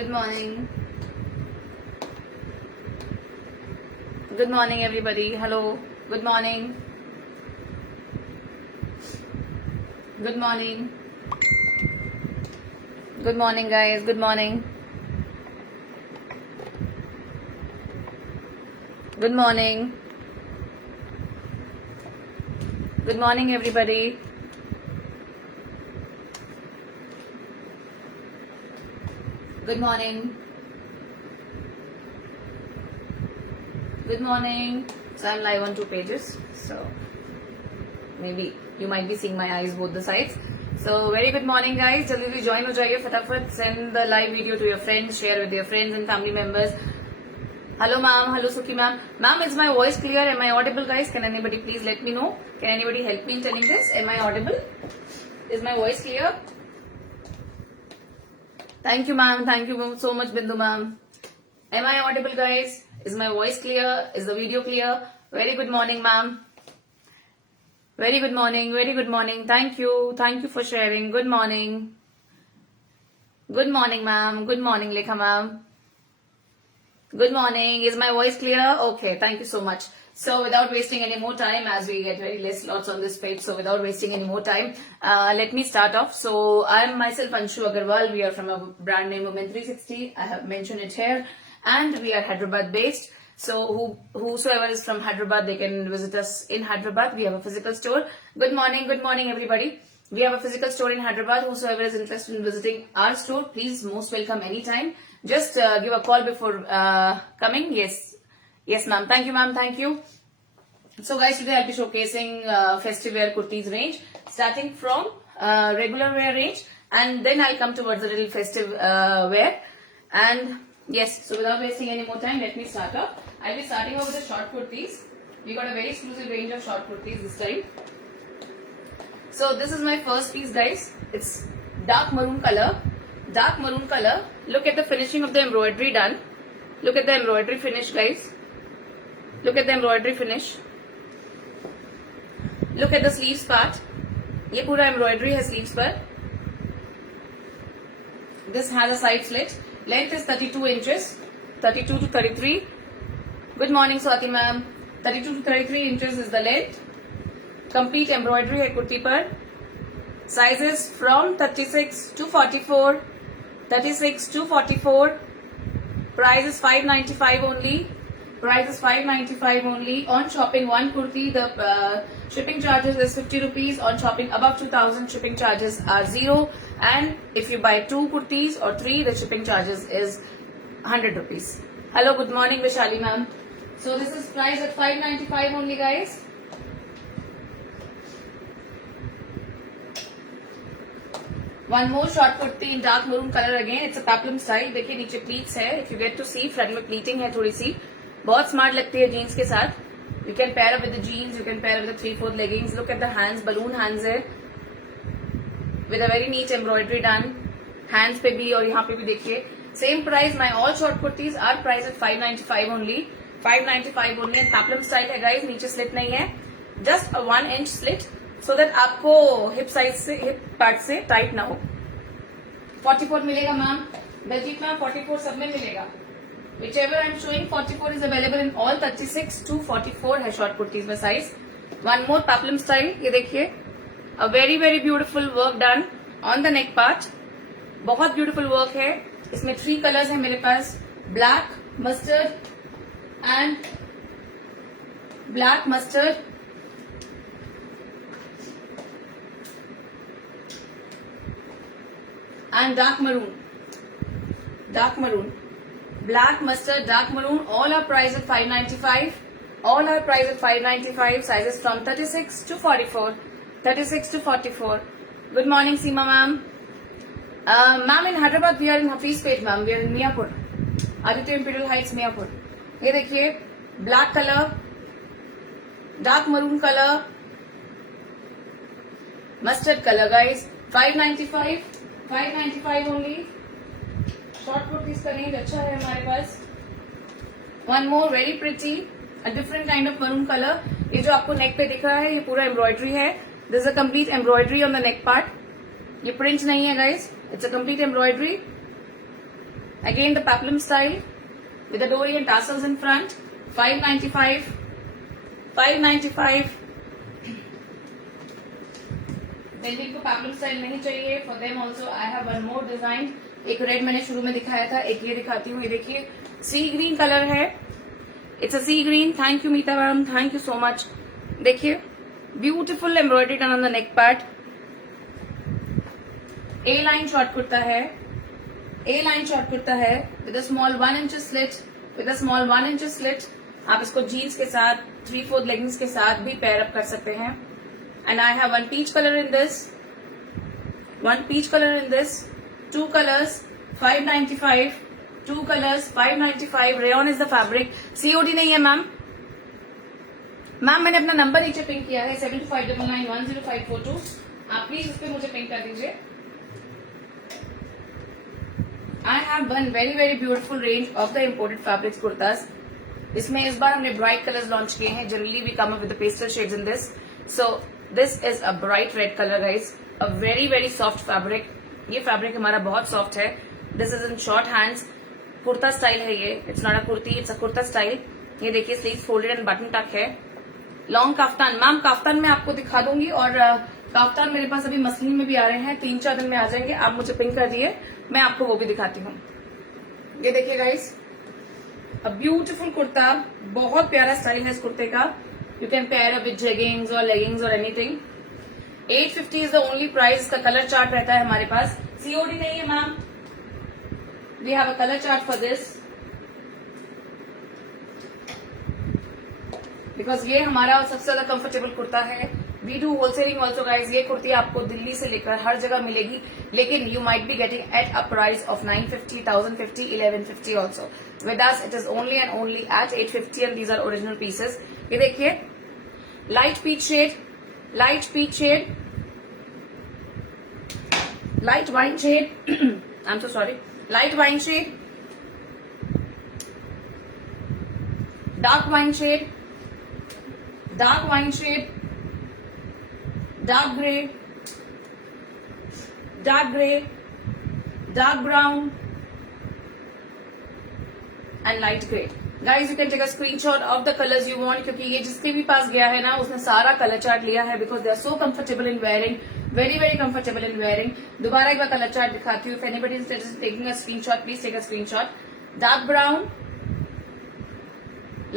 Good morning. Good morning, everybody. Hello. Good morning. Good morning. Good morning, guys. Good morning. Good morning. Good morning, everybody. Good morning. Good morning. So I'm live on 2 pages. So maybe you might be seeing my eyes both the sides. So very good morning, guys. Jaldi se join ho jaiye fatafat. Send the live video to your friends. Share with your friends and family members. Hello, ma'am. Hello, Suki, ma'am. Ma'am, is my voice clear? Am I audible, guys? Can anybody please let me know? Can anybody help me in telling this? Am I audible? Is my voice clear? Thank you, ma'am. Thank you so much, Bindu, ma'am. Am I audible, guys? Is my voice clear? Is the video clear? Very good morning, ma'am. Very good morning. Very good morning. Thank you. Thank you for sharing. Good morning. Good morning, ma'am. Good morning, Lekha, ma'am. Good morning. Is my voice clear? Okay. Thank you so much. So without wasting any more time, as we get very less slots on this page, so without wasting any more time, let me start off. So I am myself Anshu Agarwal. We are from a brand name Women 360. I have mentioned it here. And we are Hyderabad based. So whosoever is from Hyderabad, they can visit us in Hyderabad. We have a physical store. Good morning everybody. We have a physical store in Hyderabad. Whosoever is interested in visiting our store, please most welcome anytime. Just give a call before coming. Yes, ma'am. Thank you, ma'am. Thank you. So guys, today I'll be showcasing festive wear kurtis range, starting from regular wear range, and then I'll come towards the little festive wear. And yes, so without wasting any more time, let me start off. I'll be starting off with the short kurtis. We got a very exclusive range of short kurtis this time. So this is my first piece, guys. It's dark maroon color. Dark maroon color. Look at the finishing of the embroidery done. Look at the embroidery finish, guys. Look at the embroidery finish. Look at the sleeves part. ये पूरा embroidery है sleeves पर. This has a side slit. Length is 32 inches. 32 to 33. Good morning, Swati ma'am. 32 to 33 inches is the length. Complete embroidery है kurti पर. Sizes from 36 to 44. 36 to 44. Price is 595 only. Price is 595 only. On shopping one kurti, the shipping charges is 50 rupees. On shopping above 2000, shipping charges are 0. And if you buy 2 kurtis or 3, the shipping charges is 100 rupees. Hello, good morning, Vishali ma'am. So this is priced at 595 only, guys. One more short kurti in dark maroon color again. It's a peplum style. देखिए नीचे pleats है. If you get to see, front में pleating है थोड़ी सी. बहुत smart लगती है jeans के साथ. You can pair up with the jeans. You can pair up with the 3/4 leggings. Look at the hands, balloon hands है. With a very neat embroidery done. Hands पे भी और यहाँ पे भी देखिए. Same price. My all short kurtis are priced at 595 only. 595 only. And peplum style है, guys. नीचे slit नहीं है. Just a 1 inch slit. So that आपको hip size से hip part से tight ना हो. 44 मिलेगा मैम. बलजीत मैम 44 सब में मिलेगा. Whichever I'm showing, 44 is available in all. 36 to 44 है short kurtis में size. One more peplum style. ये देखिए. A very very beautiful work done on the neck part. बहुत beautiful work है. इसमें 3 colors है मेरे पास. Black, mustard and black mustard. And dark maroon. Dark maroon. Black, mustard, dark maroon. All are priced at 595. All are priced at 595. Sizes from 36 to 44. 36 to 44. Good morning, Seema ma'am. Ma'am, in Hyderabad we are in Hafiz Page, ma'am. We are in Miapur. Aditya Imperial Heights, Miapur. ये देखिए, black color, dark maroon color, mustard color, guys. 595. 595 only. Short kurtis का range अच्छा है हमारे पास. One more very pretty, a different kind of maroon color. ये जो आपको neck पे दिख रहा है, ये पूरा embroidery है. This is a complete embroidery on the neck part. ये print नहीं है, guys. It's a complete embroidery. Again the peplum style with the dori and tassels in front. 595. 595. Then जिनको peplum style नहीं चाहिए, for them also I have one more design. एक red मैंने शुरू में दिखाया था, एक ये दिखाती हूँ. ये देखिए सी ग्रीन कलर है. It's a sea green. Thank you Meeta ma'am, thank you so much. देखिए beautiful embroidery done on the neck part. A line short kurta है. ए लाइन शॉर्ट कुर्ता है with a small 1 inch slit. With a small 1 inch slit. आप इसको jeans के साथ 3/4 leggings के साथ भी पेयर अप कर सकते हैं. And I have one peach colour in this. One peach colour in this. Two colours 595. Two colours 595. Rayon is the fabric. COD नहीं है मैम. मैम मैंने अपना नंबर नीचे पिंक किया है 7259910542. आप प्लीज उस पर मुझे पिंक कर दीजिए. I have one very very beautiful range of the imported fabrics kurtas. इसमें इस बार हमने ब्राइट कलर्स लॉन्च किए हैं. Generally we come up with the pastel shades in this. So this is a bright red colour guys. A very very soft fabric. ये fabric हमारा बहुत soft है. This is in short hands. Kurta style है ये. It's not a kurti, it's a kurta style. ये देखिए sleeve folded and button टक है. Long kaftan. मैम काफ्तान मैं आपको दिखा दूंगी और काफ्तान मेरे पास अभी मसलिन में भी आ रहे हैं. 3-4 दिन में आ जाएंगे. आप मुझे पिंक कर दिए, मैं आपको वो भी दिखाती हूँ. ये देखिए गाइस अ ब्यूटीफुल कुर्ता. बहुत प्यारा स्टाइल है इस कुर्ते का. You can pair up with jeggings और लेगिंग्स और anything. 850 is the only price. इसका कलर चार्ट रहता है हमारे पास. सीओडी नहीं है ma'am. We have a colour chart for this because ये हमारा सबसे ज्यादा कंफर्टेबल कुर्ता है. We do wholesaling also guys. ये कुर्ती आपको दिल्ली से लेकर हर जगह मिलेगी, लेकिन you might be getting at a price of 950, 1050, 1150 also. With us it is only and only at 850 and these are original pieces. ये देखिए light peach shade, light peach shade, light wine shade. I am so sorry. Light wine shade, dark wine shade, dark wine shade, dark grey, dark grey, dark brown and light grey. Guys, you can take a screenshot of the colors you want क्योंकि ये जिसके भी पास गया है ना उसने सारा colour chart लिया है because they are so comfortable in wearing, very very comfortable in wearing. दोबारा एक बार कलर चार्ट दिखाती हूँ. If anybody is taking a screenshot, please take a screenshot. Dark brown,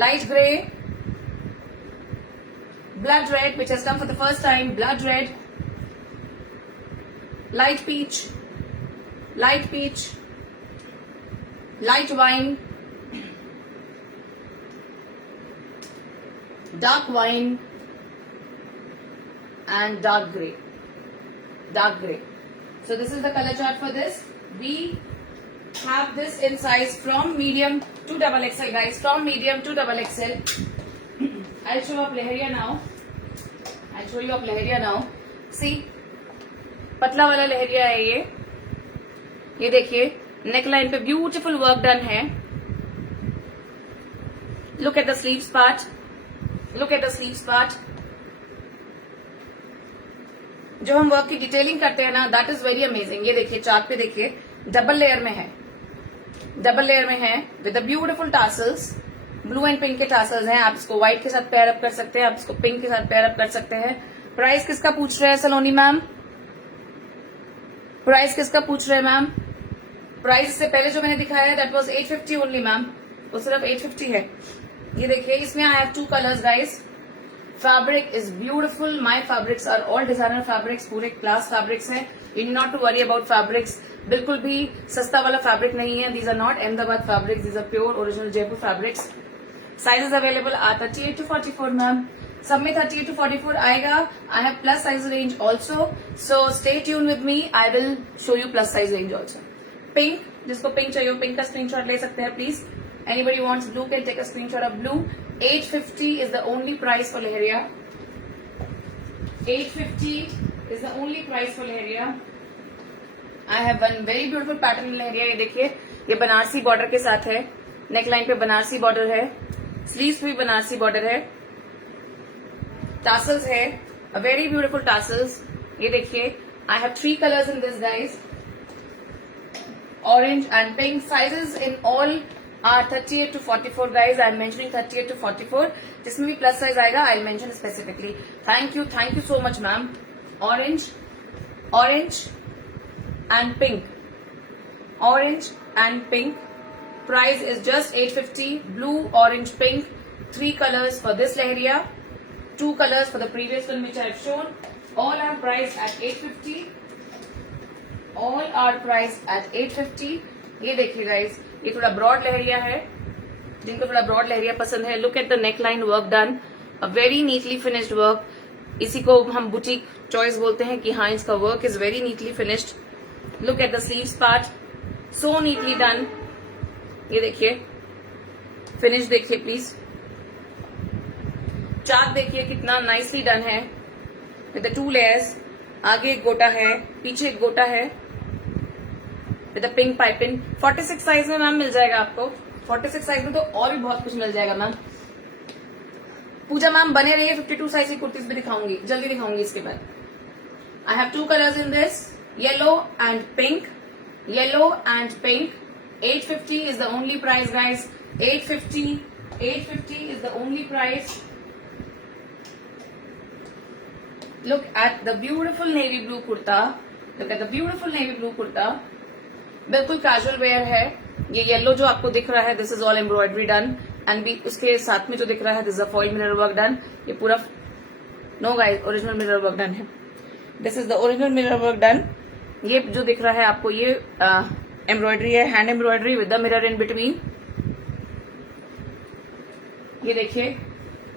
light grey, blood red, which has come for the first time, blood red, light peach, light peach, light wine, dark wine and dark grey, dark grey. So this is the color chart for this. We have this in size from medium to double XL guys, from medium to double XL. I'll show up leheria now. I'll show you up leheria now. See, पतला वाला लहरिया है ये. ये देखिए neck line पे beautiful work done है. Look at the sleeves part. Look at the sleeves part. जो हम वर्क की डिटेलिंग करते हैं ना, दैट इज वेरी अमेजिंग. ये देखिए चार्ट पे देखिए डबल लेयर में है. डबल लेयर में है with the beautiful tassels. Blue and pink के टासल्स हैं. आप इसको व्हाइट के साथ पेयर अप कर सकते हैं. आप इसको पिंक के साथ पेयर अप कर सकते हैं. प्राइस किसका पूछ रहे हैं सलोनी मैम? प्राइस किसका पूछ रहे हैं मैम? प्राइस से पहले जो मैंने दिखाया है दैट वाज 850 ओनली मैम. वो सिर्फ 850 है. ये देखिए इसमें I have 2 colours guys. Fabric is beautiful. My fabrics are all designer fabrics. पूरे क्लास फैब्रिक्स हैं. You need not to worry about fabrics. बिल्कुल भी सस्ता वाला फैब्रिक नहीं है. These are not Ahmedabad fabrics. These are pure original Jaipur fabrics. Sizes available are 38 to 44 ma'am. सब में 38 to 44 आएगा. I have plus size range also. So stay tuned with me. I will show you plus size range also. Pink, जिसको pink चाहिए pink का screenshot ले सकते हैं please. Anybody wants blue can take a screenshot of blue. 850 is the only price for leheria. 850 is the only price for leheria. I have one very beautiful pattern in leheria. ये देखिए ये Banarasi border के साथ है. Neck line पे Banarasi border है. Sleeves पे भी बनारसी बॉर्डर है. टासल्स है. A very beautiful tassels. ये देखिए I have 3 colours in this guys. orange and pink. Sizes in all are 38 to 44 guys. I am mentioning 38 to 44. जिसमें भी plus size आएगा I'll mention specifically. Thank you so much ma'am. Orange and pink. Orange and pink. Price is just 850. Blue, orange, pink. 3 colors for this leheria. 2 colors for the previous one which I have shown. All are priced at 850. All are priced at 850. ये देखिए guys, ये थोड़ा broad लहरिया है, जिनको थोड़ा broad लहरिया पसंद है. Look at the neckline work done, a very neatly finished work. इसी को हम बुटीक चॉइस बोलते हैं कि हाँ इसका work is very neatly finished. Look at the sleeves part, so neatly done. ये देखिए, finish देखिए प्लीज. चाक देखिए कितना nicely done है with the 2 layers. आगे एक गोटा है, पीछे एक गोटा है with a pink piping. 46 size में मैम मिल जाएगा आपको. 46 साइज में तो और भी बहुत कुछ मिल जाएगा मैम. पूजा मैम बने रहिए, 52 साइज की कुर्तीज भी दिखाऊंगी, जल्दी दिखाऊंगी इसके बाद. आई have 2 colours in this, yellow and pink. Yellow and pink. 850 is the only price guys. 850 is the only price. Look at the beautiful navy blue kurta. Look at the beautiful navy blue kurta. बिल्कुल casual wear है. ये yellow जो आपको दिख रहा है, this is all embroidery done. And भी उसके साथ में जो दिख रहा है, this is a foil mirror work done. ये पूरा no guys, original mirror work done है. This is the original mirror work done. ये जो दिख रहा है आपको, ये एम्ब्रॉयडरी है, hand embroidery with the mirror in between. ये देखिए,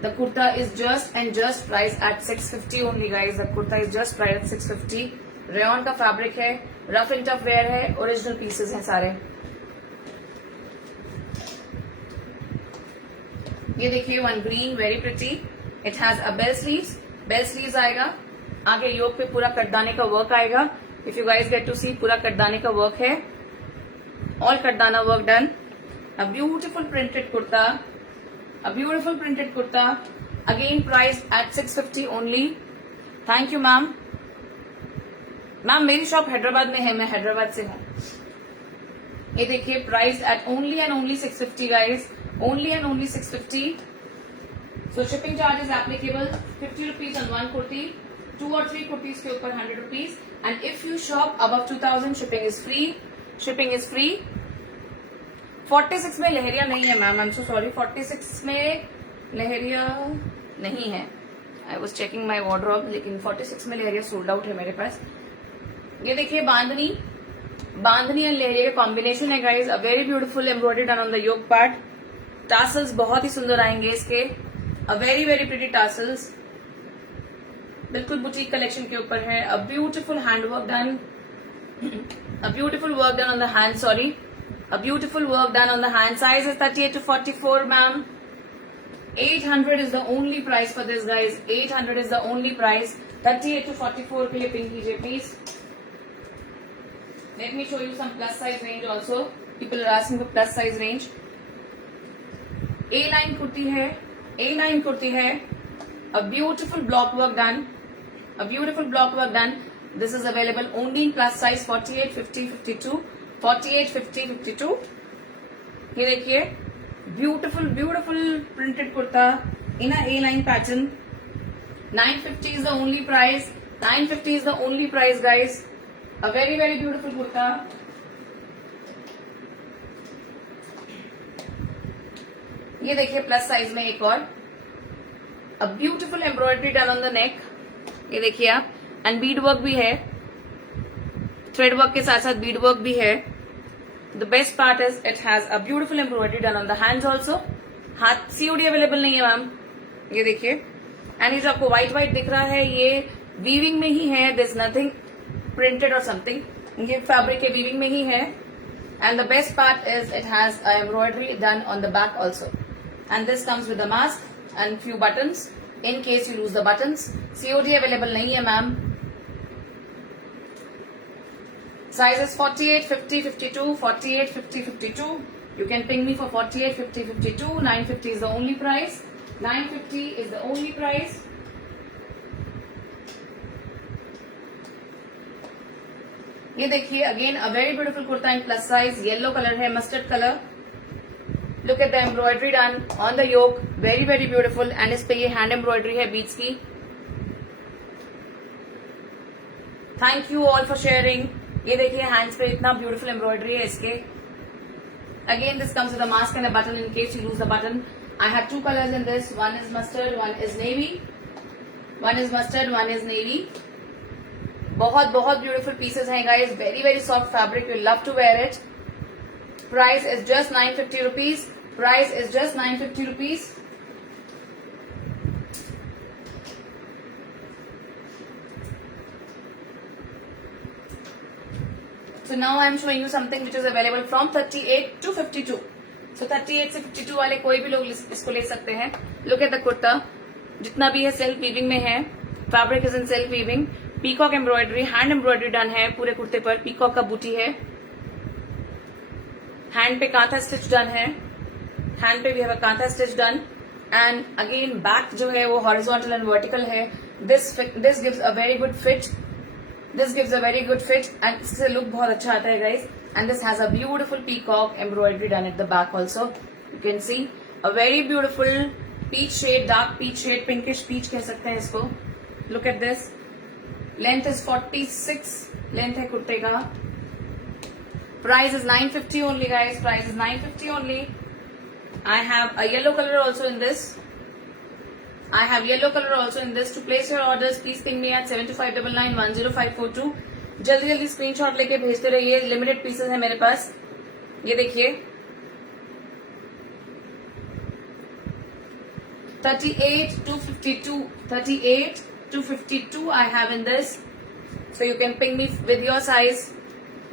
the kurta is just and just price at 650 only guys. The kurta is just price at 650. Rayon का फैब्रिक है, रफ एंड टफ वेयर है, ओरिजिनल पीसेस हैं सारे. ये देखिए, one green, very pretty. It has a bell sleeves. Bell sleeves आएगा. आगे yoke पे पूरा कटदाने का वर्क आएगा. If you guys get to see, पूरा कटदाने का वर्क है. All Kardana work done. A beautiful printed kurta. A beautiful printed kurta. Again priced at 650 only. Thank you ma'am. Ma'am मेरी शॉप हैदराबाद में है, मैं हैदराबाद से हूँ. ये देखिए, price at only and only 650 guys. Only and only 650. So shipping charges applicable. 50 rupees on 1 kurti. 2 और 3 कुर्तीज के ऊपर 100 rupees. And if you shop above 2000, shipping is free. Shipping is free. 46 में लहरिया नहीं है ma'am, I am so sorry. 46 में लहरिया नहीं है. I was checking my wardrobe, लेकिन 46 में लहरिया सोल्ड आउट है मेरे पास. ये देखिए, बांधनी एंड लहरिया का कॉम्बिनेशन है guys. A very beautiful embroidery done on the yoke part. Tassels बहुत ही सुंदर आएंगे इसके. A very very pretty tassels. बिल्कुल बुटीक कलेक्शन के ऊपर है. A beautiful handwork done. A beautiful work done on the hand, sorry. A beautiful work done on the hand. Size is 38 to 44, ma'am. 800 is the only price for this, guys. 800 is the only price. 38 to 44 के लिए pink कीजिए, please. Let me show you some plus size range also. People are asking for plus size range. A-line kurti है. A-line kurti है. A beautiful block work done. A beautiful block work done. This is available only in plus size 48, 50, 52. 48, 50, 52. ये देखिए, beautiful printed kurta in a A-line pattern. 950 is the only price. 950 is the only price, guys. A very very beautiful kurta. ये देखिए, plus size में एक और. A beautiful embroidery done on the neck. ये देखिए आप. एंड बीड वर्क भी है. थ्रेड वर्क के साथ साथ बीड वर्क भी है. The best part is it has a beautiful embroidery done on the hands also. हाथ सीओडी अवेलेबल नहीं है मैम. ये देखिए, एंड ये जो आपको व्हाइट दिख रहा है, ये वीविंग में ही है. दिस नथिंग प्रिंटेड और समथिंग. ये फैब्रिक के वीविंग में ही है. And the best part is it has a embroidery done on the back also. And this comes with the mask and few buttons in case you lose the buttons. COD available नहीं है ma'am. Sizes 48, 50, 52, 48, 50, 52. You can ping me for 48, 50, 52. 950 is the only price. 950 is the only price. ये देखिए again a very beautiful kurta in plus size, yellow colour है, mustard colour. Look at the embroidery done on the yoke, very very beautiful. And इस पे ये hand embroidery है beads की. Thank you all for sharing. ये देखिए hands पे इतना ब्यूटीफुल एम्ब्रॉयडरी है इसके. Again this comes with a mask and a button in case you lose the button. I have two colors in this. One is mustard, one is navy. One is mustard, one is navy. बहुत बहुत beautiful pieces हैं guys. Very very soft fabric. You'll love to wear it. Price is just 950 rupees. Price is just 950 rupees. So now I am showing you something which is available from 38 to 52. So 38 से 52 वाले कोई भी लोग इसको ले सकते हैं. Look at the kurta, जितना भी है सेल्फ वीविंग में है. Fabric is in self weaving. Peacock embroidery, hand embroidery done है पूरे कुर्ते पर. पीकॉक का बूटी है. हैंड पे कांथा स्टिच डन है. हैंड पे भी है kantha stitch done. And again back जो है वो हॉरिजॉन्टल एंड वर्टिकल है. This gives a very good fit. This gives a very good fit and इससे लुक बहुत अच्छा आता है guys. And this has a beautiful peacock embroidery done at the back also. You can see a very beautiful peach shade, dark peach shade, pinkish peach कह सकते हैं इसको. Look at this. Length is 46 length है कुर्ते का. Price is 950 only guys. Price is 950 only. I have a yellow color also in this. I have yellow color also in this. To place your orders, please ping me at 7599 10542. जल्दी जल्दी screenshot लेके भेजते रहिए. Limited pieces है मेरे पास. ये देखिए 38 to 52. 38 to 52 I have in this. So you can ping me with your size.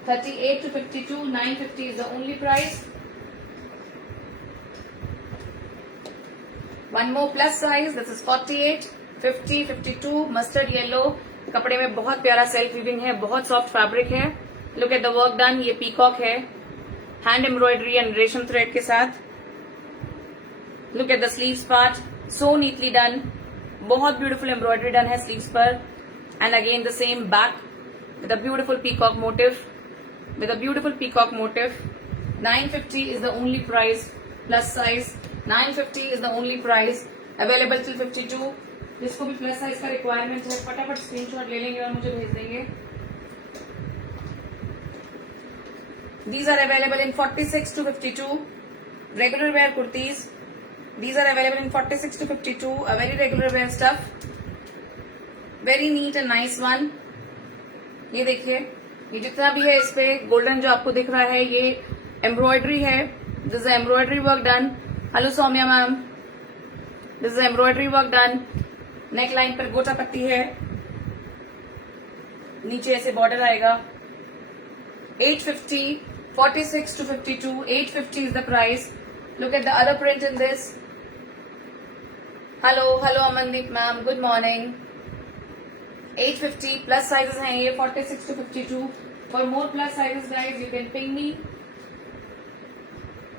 38 to 52, 950 is the only price. One more plus size. This is 48, 50, 52, mustard yellow. कपड़े में बहुत प्यारा सेल्फ वीविंग है, बहुत सॉफ्ट फैब्रिक है. Look at the work done. ये peacock है, hand embroidery and रेशम थ्रेड के साथ. Look at the sleeves part, so neatly done. बहुत ब्यूटीफुल एम्ब्रॉयडरी डन है स्लीव्स पर. And again the same back with a beautiful peacock motive. With a beautiful peacock motive. 950 is the only price. Plus size 950 is the only price. Available till 52. जिसको भी plus size का requirement है फटाफट screenshot ले लेंगे और मुझे भेज देंगे. These are available in 46 to 52 regular wear kurtis. These are available in 46 to 52. A very regular wear stuff. Very neat and nice one. ये देखिए, ये जितना भी है इस पे गोल्डन जो आपको दिख रहा है ये एम्ब्रॉयडरी है. This is embroidery work done. Hello Saumya ma'am. This is embroidery work done. Neck line पर गोटा पट्टी है, नीचे ऐसे बॉर्डर आएगा. 850, 46 to 52, 850 is the price. Look at the other print in this. Hello Amandeep ma'am, good morning. 850 plus sizes हैं ये 46 to 52. For more plus sizes guys you can ping me.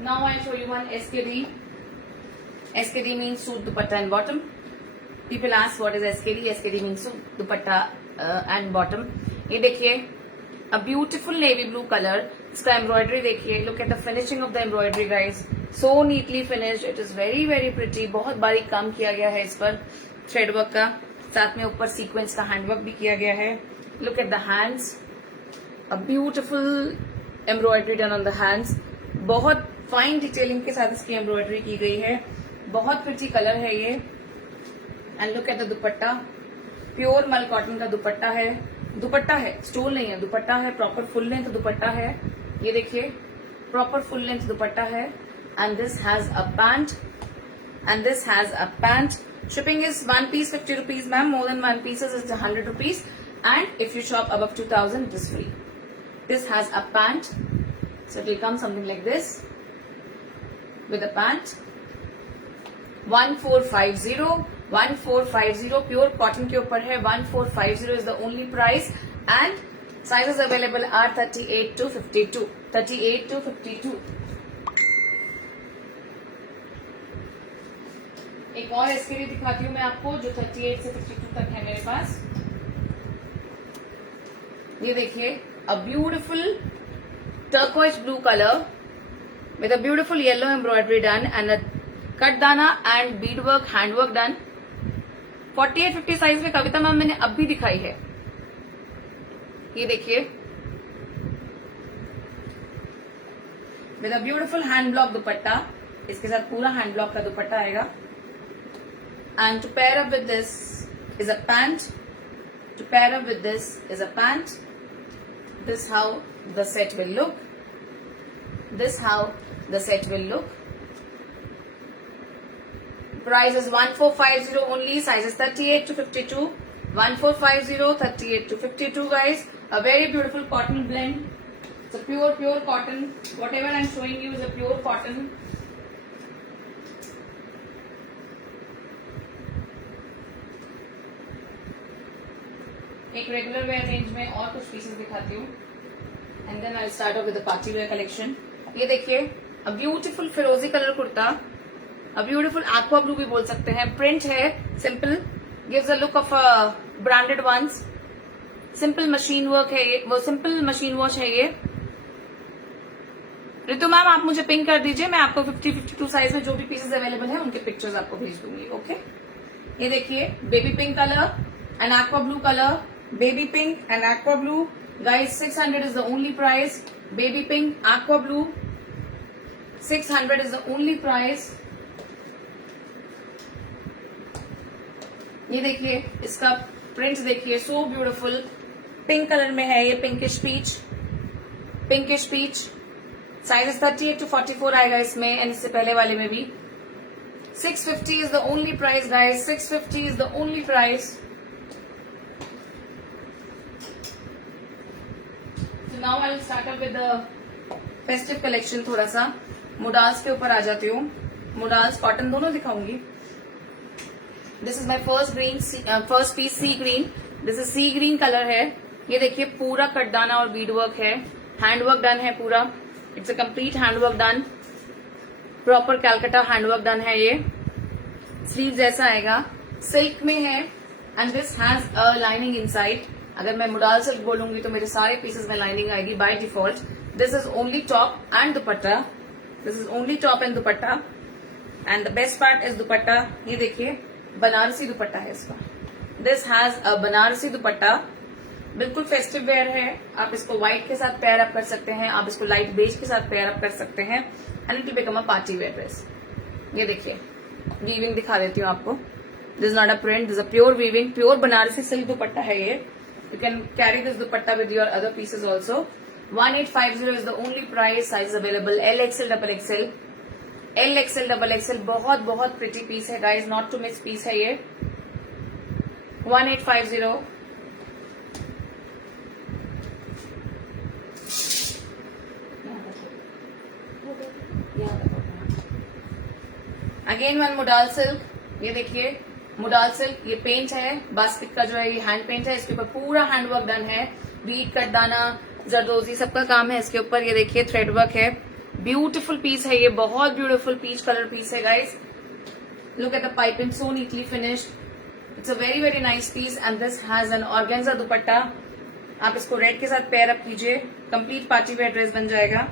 Now I'll show you one SKD. SKD means suit dupatta and bottom. People ask what is SKD. SKD means suit dupatta and bottom. ये देखिए a beautiful navy blue color. इसका embroidery देखिए. Look at the finishing of the embroidery guys. So neatly finished. It is very very pretty. बहुत बारीक काम किया गया है इस पर थ्रेड वर्क का. साथ में ऊपर सीक्वेंस का हैंडवर्क भी किया गया है. Look at the hands. A beautiful embroidery done on the hands. बहुत फाइन डिटेलिंग के साथ इसकी एम्ब्रॉयडरी की गई है. बहुत प्रिटी कलर है ये. And look at the dupatta. Pure मल कॉटन का दुपट्टा है. दुपट्टा है, स्टोल नहीं है, दुपट्टा है. प्रॉपर फुल लेंथ दुपट्टा है. ये देखिए प्रॉपर फुल लेंथ दुपट्टा है. And this has a pant. And this has a pant. Shipping is one piece 50 rupees ma'am. More than one pieces is 100 rupees. And if you shop above 2000 it is free. This has a pant. So it will come something like this. With a pant. 1450. 1450 pure cotton के ऊपर है. 1450 is the only price. And sizes available are 38 to 52. 38 to 52. एक और SKD दिखाती हूँ मैं आपको जो 38 से 52 तक है मेरे पास. ये देखिए a beautiful turquoise blue color with a beautiful yellow embroidery done and a cut dana and beadwork handwork done. 48-50 size में कविता मैम मैंने अब भी दिखाई है. ये देखिए with a beautiful hand block dupatta. इसके साथ पूरा हैंड ब्लॉक का दुपट्टा आएगा. And to pair up with this is a pant. To pair up with this is a pant. This how the set will look. This how the set will look. Price is 1450 only. Sizes 38 to 52. 1450, 38 to 52 guys. A very beautiful cotton blend. It's a pure cotton. Whatever I'm showing you is a pure cotton. एक regular wear range में और कुछ pieces दिखाती हूँ and then I start off with the party wear collection. ये देखिए a beautiful फिरोजी colour kurta. A beautiful aqua blue भी बोल सकते हैं. प्रिंट है simple. Gives a look of branded ones. Simple machine work है ये. वो सिंपल मशीन वॉश है ये. रितु मैम आप मुझे पिंक कर दीजिए. मैं आपको 50-52 साइज में जो भी पीसेस अवेलेबल है उनके पिक्चर्स आपको भेज दूंगी. ओके. ये देखिए baby pink colour and aqua blue colour. Baby pink and aqua blue. Guys, 600 is the only price. Baby pink, aqua blue. 600 is the only price. ये देखिए इसका प्रिंट देखिए. So beautiful. पिंक कलर में है ये. Pinkish peach. Pinkish peach. Size 38 to 44 आएगा इसमें and इससे पहले वाले में भी. 650 is the only price guys. 650 is the only price. Now I will start up with the festive collection. थोड़ा सा मुडाल्स के ऊपर आ जाती हूँ. मुडाल्स कॉटन दोनों दिखाऊंगी. This is my first piece sea green. This is sea green colour है. ये देखिए पूरा कटदाना और बीड वर्क है. हैंडवर्क डन है पूरा. It's a complete handwork done. Proper Calcutta handwork done है. ये स्लीव जैसा आएगा. सिल्क में है and this has a lining inside. अगर मैं मुडाल सिल्क बोलूंगी तो मेरे सारे पीसेस में लाइनिंग आएगी by default. This is only top and dupatta. This is only top and dupatta and the best part is दुपट्टा. ये देखिए बनारसी दुपट्टा है इसका. दिस हैज अ बनारसी दुपट्टा. बिल्कुल फेस्टिव वेयर है. आप इसको व्हाइट के साथ पेयर अप कर सकते हैं. आप इसको लाइट बेज के साथ पेयर अप कर सकते हैं and it will become a party wear dress. ये देखिए वीविंग दिखा देती हूँ आपको. This is not a print. This a pure weaving. Pure Banarasi silk दुपट्टा है ये. You can carry this dupatta with your other pieces also. 1850 is the only price. Size available L XL double XL. L XL double XL. बहुत pretty piece है guys. Not to miss piece है ये. 1850. Again one modal silk. ये देखिए मुडाल silk. ये paint है basket का जो है ये हैंड पेंट है. इसके ऊपर पूरा हैंड वर्क डन है. बीट कटदाना जरदोजी सबका काम है इसके ऊपर. ये देखिए थ्रेड वर्क है. ब्यूटीफुल पीस है ये. बहुत ब्यूटीफुल पीच कलर पीस है guys. Look at the piping. So neatly finished. It's a very nice piece and this has an organza dupatta. आप इसको रेड के साथ पेयर अप कीजिए. कंप्लीट पार्टी वेयर ड्रेस बन जाएगा.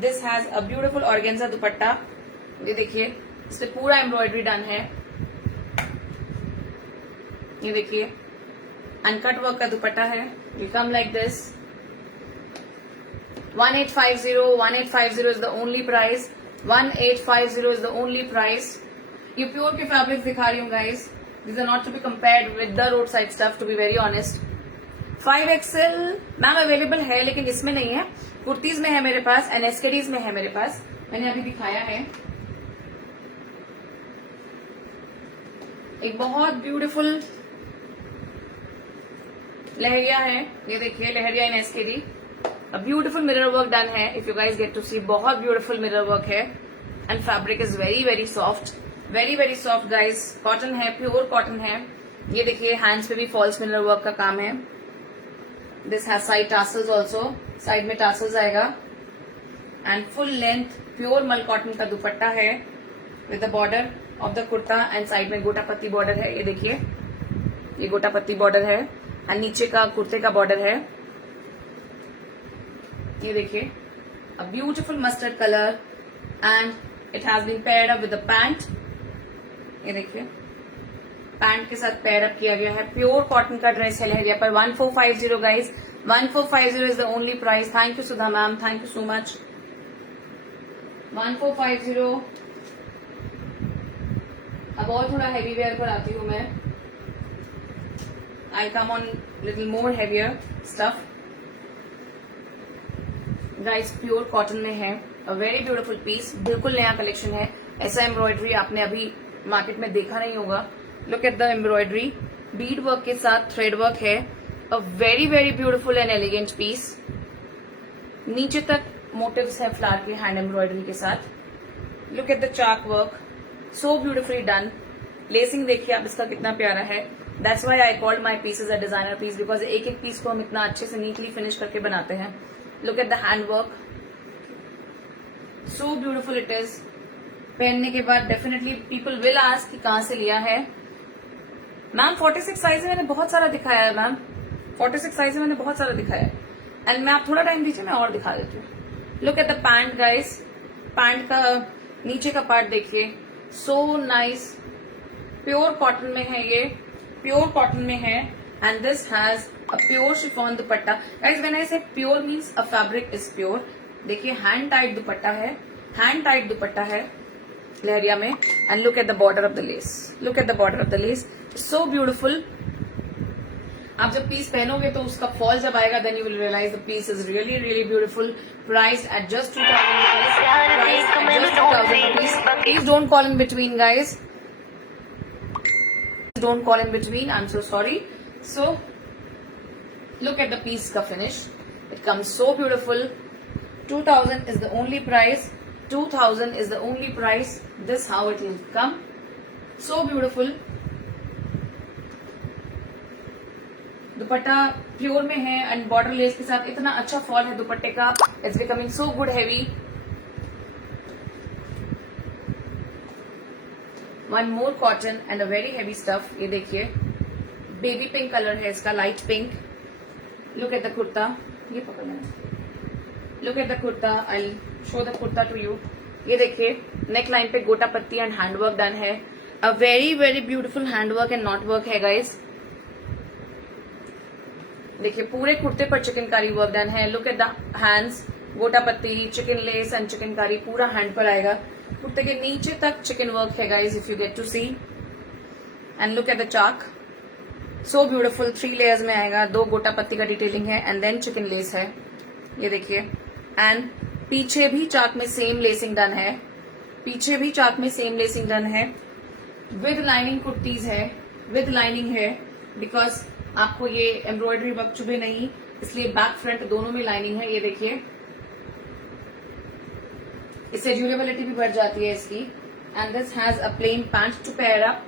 This has a beautiful organza दुपट्टा. ये देखिए इस पे पूरा एम्ब्रॉयडरी डन है. ये देखिए अनकट वर्क का दुपट्टा है. You come like this. 1850 is the only price. 1850 is the only price. ये प्योर के फैब्रिक्स दिखा रही हूँ guys. This are not to be compared with the road side stuff to be very honest. 5XL ma'am available है लेकिन इसमें नहीं है. कुर्तीज में है मेरे पास एंड एसकेडीज में है मेरे पास. मैंने अभी दिखाया है. एक बहुत ब्यूटीफुल लहरिया है. ये देखिए leheriya in SKD. A beautiful mirror work done है. If you guys get to see बहुत ब्यूटीफुल मिरर वर्क है and fabric is very soft. Very soft guys. Cotton है. प्योर कॉटन है. ये देखिए हैंड्स पे भी फॉल्स मिरर वर्क का काम है. This has side tassels also. Side में टासल्स आएगा एंड फुल लेंथ प्योर मल कॉटन का दुपट्टा है with the border of the kurta and side में गोटा पत्ती बॉर्डर है. ये देखिए ये गोटा पत्ती बॉर्डर है एंड नीचे का कुर्ते का बॉर्डर है. ये देखिए, a beautiful mustard colour and it has been paired up with the pant. ये देखिए, पैंट के साथ पेयर अप किया गया है। प्योर कॉटन का ड्रेस है लहरिया पर। 1450 guys, 1450 is the only price. Thank you Sudha ma'am, thank you so much. 1450। अब और थोड़ा हैवी वेयर पर आती हूँ मैं। I come on little more heavier stuff guys. Pure cotton में है, अ वेरी ब्यूटीफुल पीस, बिल्कुल नया कलेक्शन है। ऐसा एम्ब्रॉयडरी आपने अभी मार्केट में देखा नहीं होगा। Look at the embroidery, bead work के साथ थ्रेड वर्क है। A very very beautiful and elegant piece. नीचे तक मोटिव्स है फ्लावर के हैंड एम्ब्रॉयडरी के साथ। लुक एट द चाक work, so beautifully done. Lacing देखिए आप इसका कितना प्यारा है। That's why I called my piece is a designer piece, because एक एक पीस को हम इतना अच्छे से नीटली फिनिश करके बनाते हैं। Look at the hand work, so beautiful it is. पहनने के बाद डेफिनेटली पीपल विल आस्क कि कहां से लिया है। मैम 46 साइज में मैंने बहुत सारा दिखाया है मैम, 46 साइज में मैंने बहुत सारा दिखाया है। एंड मैं आप थोड़ा टाइम दीजिए, मैं और दिखा देती हूँ। Look at the pant guys, pant का नीचे का पार्ट देखिए, सो नाइस। प्योर कॉटन में है ये, प्योर कॉटन में है। And this has a pure chiffon dupatta. Guys when I say pure means a fabric is pure. देखिए हैंड टाइट दुपट्टा है, हैंड टाइट दुपट्टा है लहरिया में। And look at the border of the lace, look at the border of the lace, so beautiful. आप जब piece पहनोगे तो उसका fall जब आएगा, then you will realise the piece is really really beautiful. Price at just 2000 rupees. Please don't call in between guys, don't call in between, I'm so sorry. So look at the piece ka finish, it comes so beautiful. 2000 is the only price, 2000 is the only price. This how it will come, so beautiful. Dupatta pure में है and border less के साथ इतना अच्छा fall है दुपट्टे का, it's becoming so good heavy. One more cotton and a very heavy stuff. ये देखिए, बेबी पिंक कलर है इसका, light pink. Look at the kurta, ये पकड़ लेना। Look at the kurta, I show the kurta to you. ये देखिए, नेक लाइन पे गोटा पत्ती एंड हैंडवर्क डन है। A very very beautiful handwork and not work है गाइस। देखिए पूरे कुर्ते पर चिकनकारी वर्क डन है। लुक एट द हैंड्स, गोटा पत्ती, चिकन लेस एंड चिकनकारी पूरा हैंड पर आएगा। कुर्ते के नीचे तक चिकन वर्क है guys, if you get to see. And look at the chaak, so beautiful. 3 layers में आएगा, 2 गोटा पत्ती का डिटेलिंग है एंड देन चिकन लेस है। ये देखिए, एंड पीछे भी चाक में सेम लेसिंग डन है, पीछे भी चाक में सेम लेसिंग डन है। विद लाइनिंग कुर्तीज है, विद लाइनिंग है, बिकॉज आपको ये एम्ब्रॉयडरी वर्क चुभे नहीं, इसलिए बैक फ्रंट दोनों में लाइनिंग है। ये देखिए, इससे ड्यूरेबिलिटी भी बढ़ जाती है इसकी। And this has a plain pant to pair up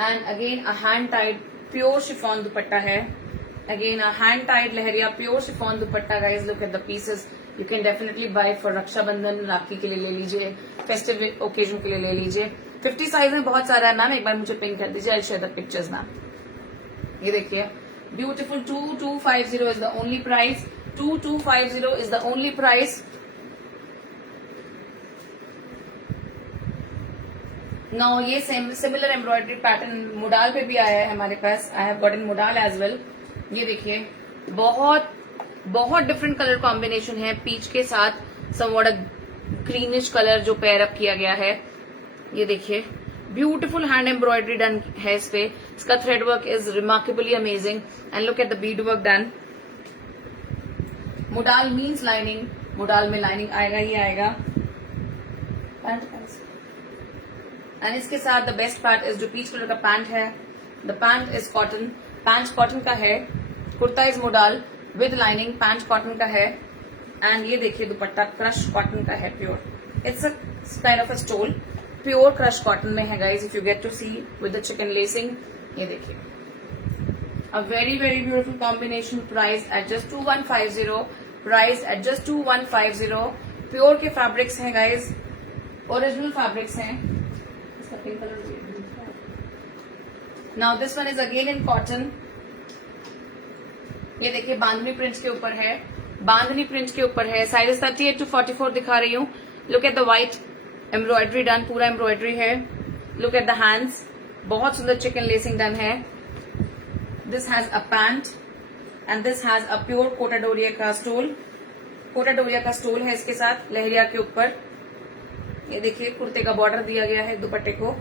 and again a hand tied pure chiffon dupatta है। Again a hand tied leheriya pure chiffon dupatta. Guys look at the pieces, you can definitely buy for Rakshabandhan, Rakhi के लिए ले लीजिए, festive occasion के लिए ले लीजिए। 50 size में बहुत सारा है मैम, एक बार मुझे पिन कर दीजिए, I share the pictures ma'am. ये देखिए, beautiful. 2250 is the only price, 2250 is the only price. Now ये सिमिलर एम्ब्रॉयडरी पैटर्न मोडाल पे भी आया है हमारे पास, I have got in modal as well. ये देखिए, बहुत बहुत डिफरेंट कलर कॉम्बिनेशन है, पीच के साथ समवॉट अ ग्रीनिश कलर जो पेयर अप किया गया है। ये देखिए, ब्यूटीफुल हैंड एम्ब्रॉयडरी डन है इस पे, इसका thread work is remarkably amazing and look at the Beed work done. Modal means lining, modal में लाइनिंग आएगा ही आएगा। एंड इसके साथ द बेस्ट पार्ट इज जो पीच कलर का पैंट है, the pant is cotton, pant cotton का है। Kurta is modal with lining, pant cotton का है। एंड ये देखिए, दुपट्टा क्रश कॉटन का है, pure. It's a kind of a stole, pure crush cotton में है guys, if you get to see with the chikan lacing. ये देखिए, a very very beautiful combination. Price at just 2150, price at just 2150। Pure के fabrics हैं guys, original fabrics हैं। Pink colour. Now this one is again in cotton. ये देखिए, बांधनी prints के ऊपर है, बांधनी प्रिंट के ऊपर है। साइज 38 to 44 दिखा रही हूँ। Look at the white embroidery done, पूरा एम्ब्रॉयडरी है। लुक एट द हैंड्स, बहुत सुंदर चिकन लेसिंग डन है। This has a pant and this has a pure Kota Doria का स्टोल। कोटा डोरिया का स्टोल है इसके साथ लहरिया के ऊपर। ये देखिए कुर्ते का बॉर्डर दिया गया है दुपट्टे को।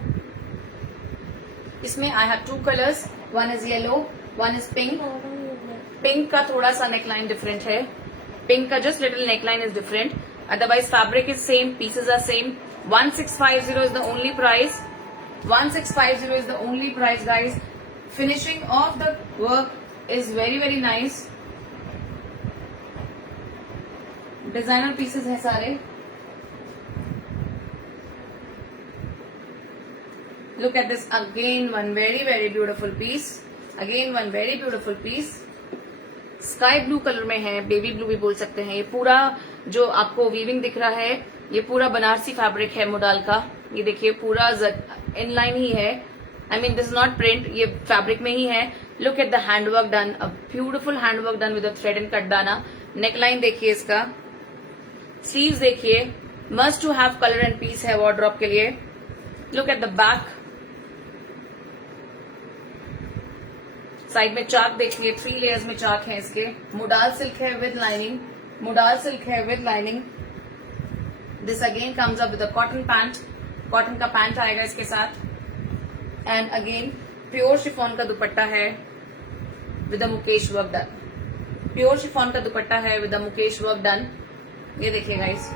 इसमें I have 2 colours, one is yellow, one is pink. Pink का थोड़ा सा नेकलाइन डिफरेंट है, पिंक का just little neckline is different, otherwise fabric is same, pieces are same. 1650 is the only price, 1650 is the only price guys. Finishing of the work is very very nice. Designer pieces है सारे। Look at this again, one very very beautiful piece, again one very beautiful piece। Sky blue colour में है, baby blue भी बोल सकते हैं। ये पूरा जो आपको वीविंग दिख रहा है ये पूरा बनारसी फैब्रिक है मोडाल का। ये देखिए पूरा इनलाइन ही है, I mean this not print, ये फैब्रिक में ही है। Look at the handwork done, a beautiful handwork done with thread and cut dana. Neckline देखिए इसका, स्लीव्स देखिए, must to have colour and piece है वार्डरोब के लिए। Look at the back, side में चाक देखिए, 3 लेयर्स में चाक है इसके। मोडाल सिल्क है विद लाइनिंग, मोडाल सिल्क है with lining. This again comes up with a cotton pant, cotton का पैंट आएगा इसके साथ। एंड अगेन प्योर शिफॉन का दुपट्टा है with a Mukesh work done, pure chiffon का दुपट्टा है with a Mukesh work done. ये देखिए guys,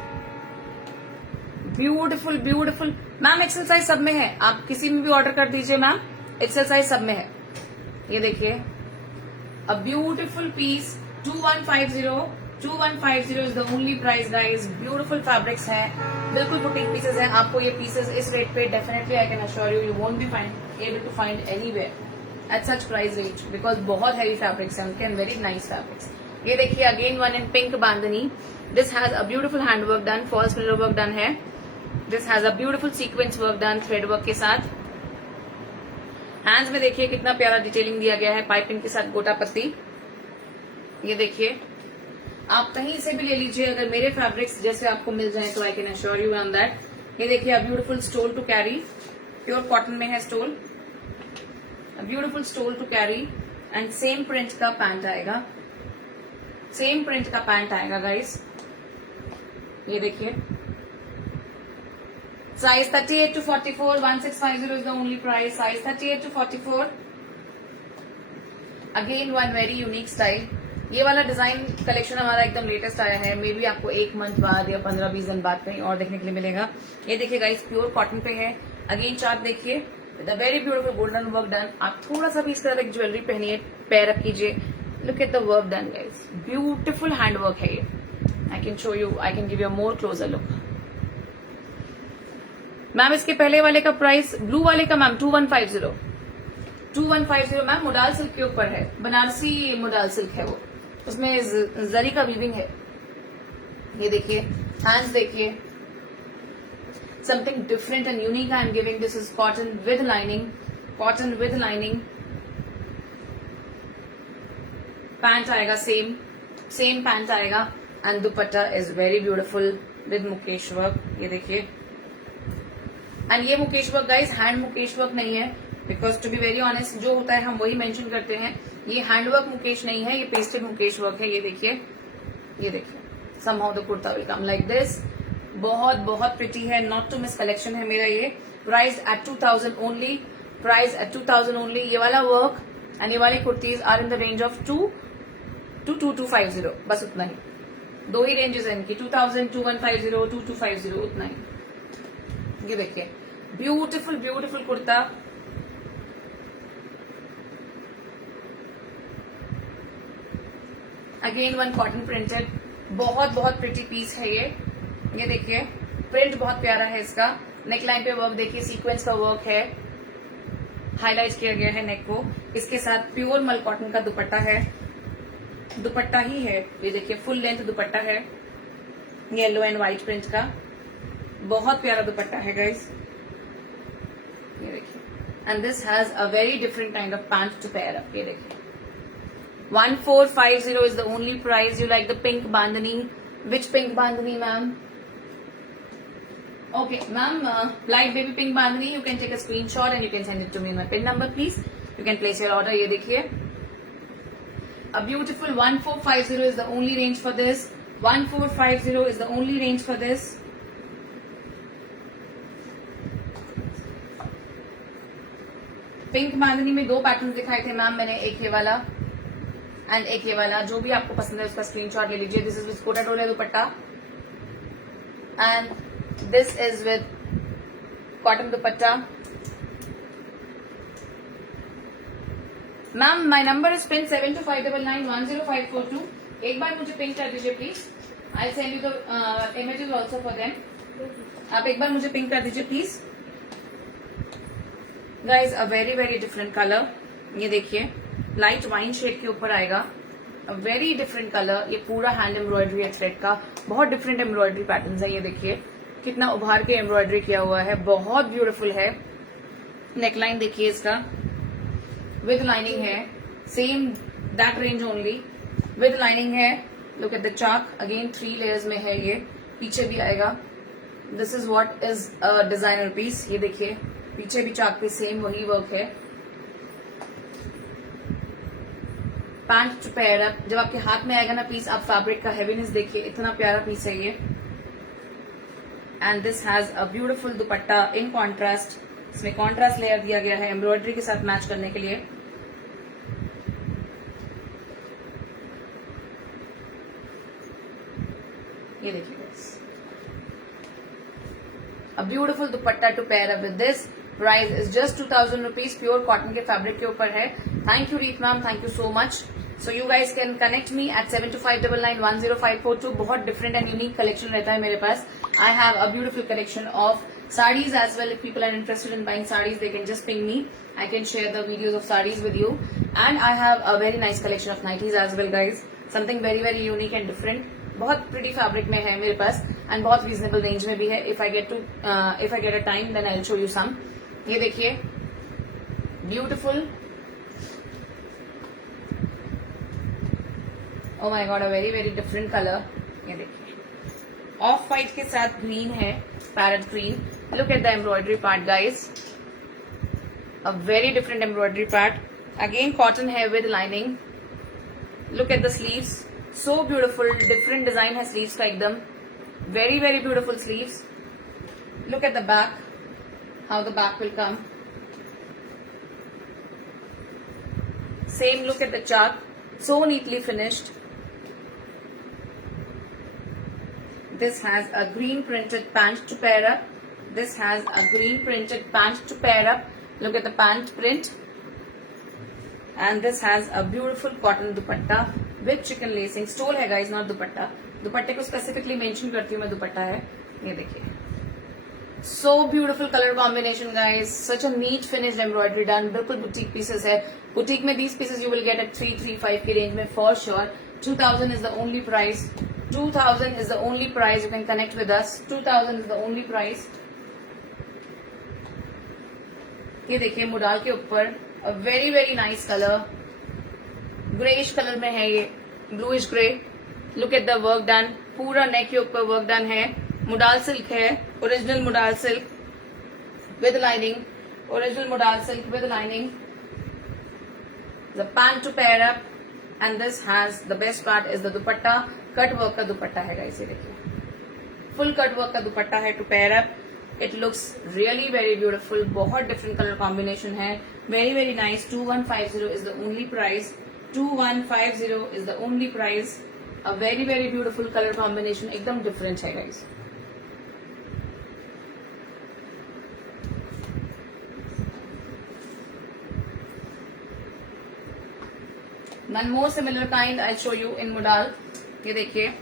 beautiful beautiful. Ma'am XL size सब में है, आप किसी में भी ऑर्डर कर दीजिए मैम, एक्सेल साइज सब में है। ये देखिए a beautiful piece, 2150 is the only price guys. Beautiful fabrics है, बिल्कुल बुटीक पीसेस हैं। आपको ये पीसेस इस रेट पे definitely I can assure you won't be able to find anywhere at such price range, because बहुत हैवी फैब्रिक्स हैं उनके एंड वेरी नाइस फैब्रिक्स। ये देखिए again one in pink bandhani. This has a beautiful handwork done, false mirror work done है। This has a beautiful sequence work done thread work के साथ। Hands में देखिए कितना प्यारा डिटेलिंग दिया गया है, पाइपिंग के साथ गोटा पत्ती। ये देखिए आप कहीं से भी ले लीजिए, अगर मेरे फैब्रिक्स जैसे आपको मिल जाए तो I can assure you on that. ये देखिए a beautiful stole to carry, pure cotton में है stole, a beautiful stole to carry and same print का पैंट आएगा, सेम प्रिंट का पैंट आएगा गाइस। ये देखिए size 38 to 44, 1650 is the only price, size 38 to 44। Again one very unique style. ये वाला डिजाइन कलेक्शन हमारा एकदम लेटेस्ट आया है, मे बी आपको 1 मंथ बाद या 15-20 दिन बाद कहीं और देखने के लिए मिलेगा। ये देखिए गाइस प्योर कॉटन पे है। अगेन चार्ट देखिए with a very beautiful golden work done. आप थोड़ा सा भी इस तरह की ज्वेलरी पहनिए, पैर रख कीजिए। Look at the work done guys, beautiful hand work है ये। I can show you, I can give you more closer look. Ma'am इसके पहले वाले का प्राइस, ब्लू वाले का मैम 2150 मैम मोडाल सिल्क के ऊपर है, बनारसी मोडाल सिल्क है वो, उसमें जरी का वीविंग है। ये देखिए हैंड्स देखिए, something different and unique I am giving. This is cotton with lining, cotton with lining. Pant आएगा सेम, सेम पैंट आएगा and dupatta is very beautiful with mukaish work. ये देखिए एंड ये mukaish work guys hand mukaish work नहीं है, because to be very honest जो होता है हम वही मेंशन करते हैं। ये हैंडवर्क मुकेश नहीं है, ये पेस्टेड मुकेश वर्क है। ये देखिए, ये देखिए somehow the kurta will come like this. बहुत बहुत प्रिटी है, नॉट टू मिस कलेक्शन है मेरा ये। Price at 2000 only, price at 2000 only. ये वाला वर्क एंड ये वाली kurtis are in the range of 2 to 2250, बस उतना ही। दो ही रेंजेस है इनकी, 2000, 2150, 2250, उतना ही। ये देखिए beautiful beautiful kurta. Again one cotton printed, बहुत बहुत प्रिटी पीस है ये। ये देखिए प्रिंट बहुत प्यारा है इसका। नेक लाइन पे वर्क देखिए, सीक्वेंस का वर्क है, हाईलाइट किया गया है नेक को। इसके साथ प्योर मल कॉटन का दुपट्टा है, दुपट्टा ही है। ये देखिए फुल लेंथ दुपट्टा है, येलो एंड व्हाइट प्रिंट का, बहुत प्यारा दुपट्टा है गाइस। ये देखिए and this has a very different kind of pant to pair up. ये देखिए 1450 is the only price. You like the pink bandhani? Which pink bandhani, ma'am? Okay, ma'am, light baby pink bandhani. You can take a screenshot and you can send it to me on my pin number, please. You can place your order. ये देखिए, a beautiful 1450 is the only range for this. 1450 is the only range for this. Pink bandhani में 2 pattern दिखाए थे ma'am मैंने, एक ये वाला and एक ये वाला. जो भी आपको पसंद है उसका स्क्रीनशॉट ले लीजिए. दिस इज विद कोटा टोले दुपट्टा and this is with cotton dupatta. Ma'am my number is pin 7259910542. एक बार मुझे पिन कर दीजिए please. I send you the images also for them. आप एक बार मुझे पिन कर दीजिए please. Guys a very very different colour. ये देखिए, लाइट वाइन शेड के ऊपर आएगा. अ वेरी डिफरेंट कलर. ये पूरा हैंड एम्ब्रॉयडरी है थ्रेड का. बहुत डिफरेंट एम्ब्रॉयडरी पैटर्न है. ये देखिए कितना उभार के एम्ब्रॉयडरी किया हुआ है. बहुत ब्यूटीफुल है. नेकलाइन देखिए इसका, विद लाइनिंग है. Same that range only, with lining है. लुक एट द चाक अगेन, 3 लेयर्स में है. ये पीछे भी आएगा. This is what is a designer piece. ये देखिए पीछे भी चाक पे सेम वही वर्क है. Pant to pair up. जब आपके हाथ में आएगा ना पीस, आप फैब्रिक का हेवीनेस देखिए, इतना प्यारा पीस है ये. And this has a beautiful dupatta in contrast. इसमें कॉन्ट्रास्ट लेयर दिया गया है एम्ब्रॉयडरी के साथ मैच करने के लिए. ये देखिए a beautiful dupatta to pair up with this. Price is just 2000 rupees. Pure cotton के फैब्रिक के ऊपर है. Thank you Reet ma'am, thank you so much. So you guys can connect me at 7259910542. बहुत डिफरेंट एंड यूनिक कलेक्शन रहता है मेरे पास. I have a beautiful collection of sarees as well. If people are interested in buying sarees, they can just ping me. I can share the videos of sarees with you. And I have a very nice collection of nighties as well, guys. Something very very unique and different. बहुत pretty fabric में है मेरे पास and बहुत reasonable range में भी है. If I get a time, then I'll show you some. ये देखिए beautiful. Oh my god, a very very different color. ये देखिए ऑफ वाइट के साथ ग्रीन है, parrot green. Look at the embroidery part, guys. A very different embroidery part. Again, cotton है with lining. Look at the sleeves. So beautiful. Different design है sleeves का एकदम. Very very beautiful sleeves. Look at the back. How the back will come. Same look at the chart. So neatly finished. This has a green printed pant to pair up. This has a green printed pant to pair up. Look at the pant print. And this has a beautiful cotton dupatta with chicken lacing. Stole है guys, not dupatta. दुपट्टे को specifically mention करती हूँ मैं, दुपट्टा है. ये देखिए. So beautiful color combination, guys. Such a neat finished embroidery done. बिल्कुल boutique pieces है. Boutique में these pieces you will get at 335 की range में for sure. 2000 is the only price. 2000 is the only price. You can connect with us. 2000 is the only price. ये देखिए मुडाल के ऊपर a very very nice color. Grayish color में है ये, bluish grey. Look at the work done. पूरा neck के ऊपर work done है. मुडाल सिल्क है, original मुडाल silk with lining. Original मुडाल silk with lining. The pant to pair up, and this has the best part is the dupatta. Cut work का दुपट्टा है guys. ये देखिए full cut work का दुपट्टा है to pair up. It looks really very beautiful. बहुत different colour combination है. Very very nice. 2150 is the only price. 2150 is the only price. A very very beautiful colour combination, एकदम different है guys. One more similar kind I'll show you in modal. ये देखिए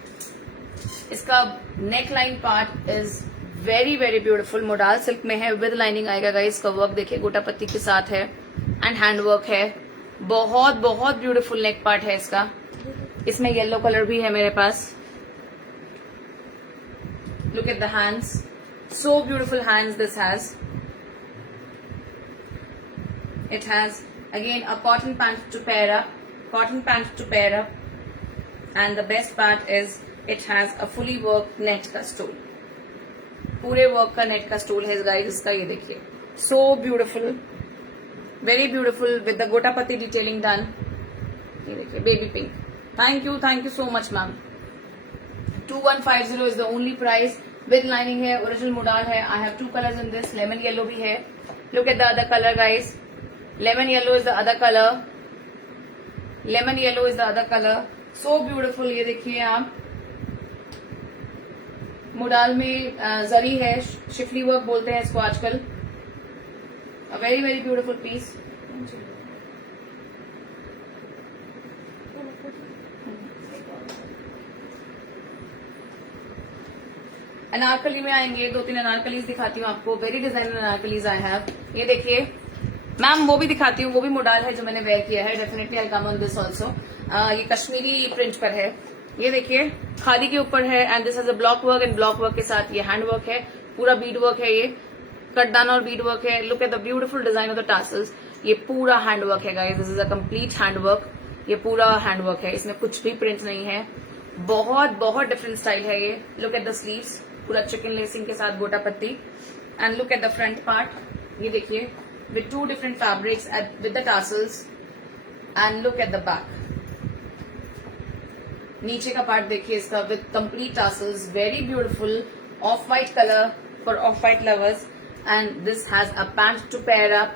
इसका neck line part is very very beautiful. Modal silk में है, with lining आएगा guys. इसका work देखिए गोटा पत्ती के साथ है एंड हैंड वर्क है. बहुत बहुत ब्यूटीफुल नेक पार्ट है इसका. इसमें येलो कलर भी है मेरे पास. Look at the hands. So beautiful hands this has. It has again a cotton pant to pair up. cotton pant to pair up, and the best part is it has a fully worked net का stall, पूरे work का net का stall है guys इसका. ये देखिए, so beautiful, very beautiful with the gota patti detailing done. ये देखिए baby pink. Thank you so much ma'am. 2150 is the only price. With lining है, ओरिजिनल मोडाल है. आई have 2 colours in this. Lemon yellow भी है. Look at the other colour guys. Lemon yellow is the other colour. Lemon yellow is the other colour. So beautiful. ये देखिए आप, modal में जरी है, Schiffli work बोलते हैं इसको आजकल. A very very beautiful piece. Anarkali में आएंगे, 2-3 अनारकलीज दिखाती हूँ आपको. Very designer anarkalis I have. ये देखिए मैम, वो भी दिखाती हूँ, वो भी मोडाल है जो मैंने वेयर किया है. Definitely I come on this also. ये कश्मीरी प्रिंट पर है. ये देखिए खादी के ऊपर है, and this is a block work, and block work के साथ ये हैंड वर्क है, पूरा बीड वर्क है. ये कटदाना और बीड वर्क है. Look at the beautiful design of the tassels. ये पूरा हैंड वर्क है guys. This is a complete hand work. ये पूरा हैंड वर्क है, इसमें कुछ भी प्रिंट नहीं है. बहुत बहुत डिफरेंट स्टाइल है ये. लुक एट द स्लीव्स, पूरा चिकन लेसिंग के साथ gota patti. And look at the front part. ये देखिए with 2 different fabrics with the tassels. And look at the back. नीचे का पार्ट देखिए इसका with complete tassels. Very beautiful off white colour for off white lovers. And this has a pant to pair up.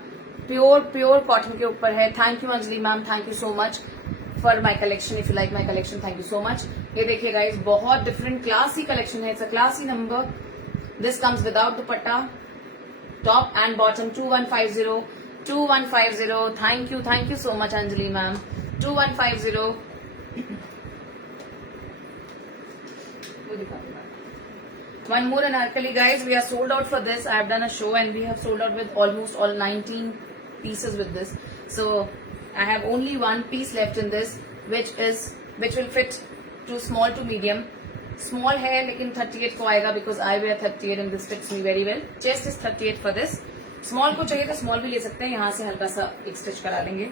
Pure cotton के ऊपर है. Thank you Anjali ma'am, thank you so much for my collection. If you like my collection, thank you so much. ये देखिए guys, बहुत different classy collection है. It's a classy number. This comes without dupatta, top and bottom. 2150. Thank you so much Anjali ma'am. 2150. One more anarkali guys, we are sold out for this. I have done a show and we have sold out with almost all 19 pieces with this. So I have only one piece left in this, which will fit to small to medium. Small है लेकिन 38 को आएगा because I wear 38 and this fits me very well. Chest is 38 for this. Small को चाहिए तो small भी ले सकते हैं. यहाँ से हल्का सा एक स्टिच करा लेंगे.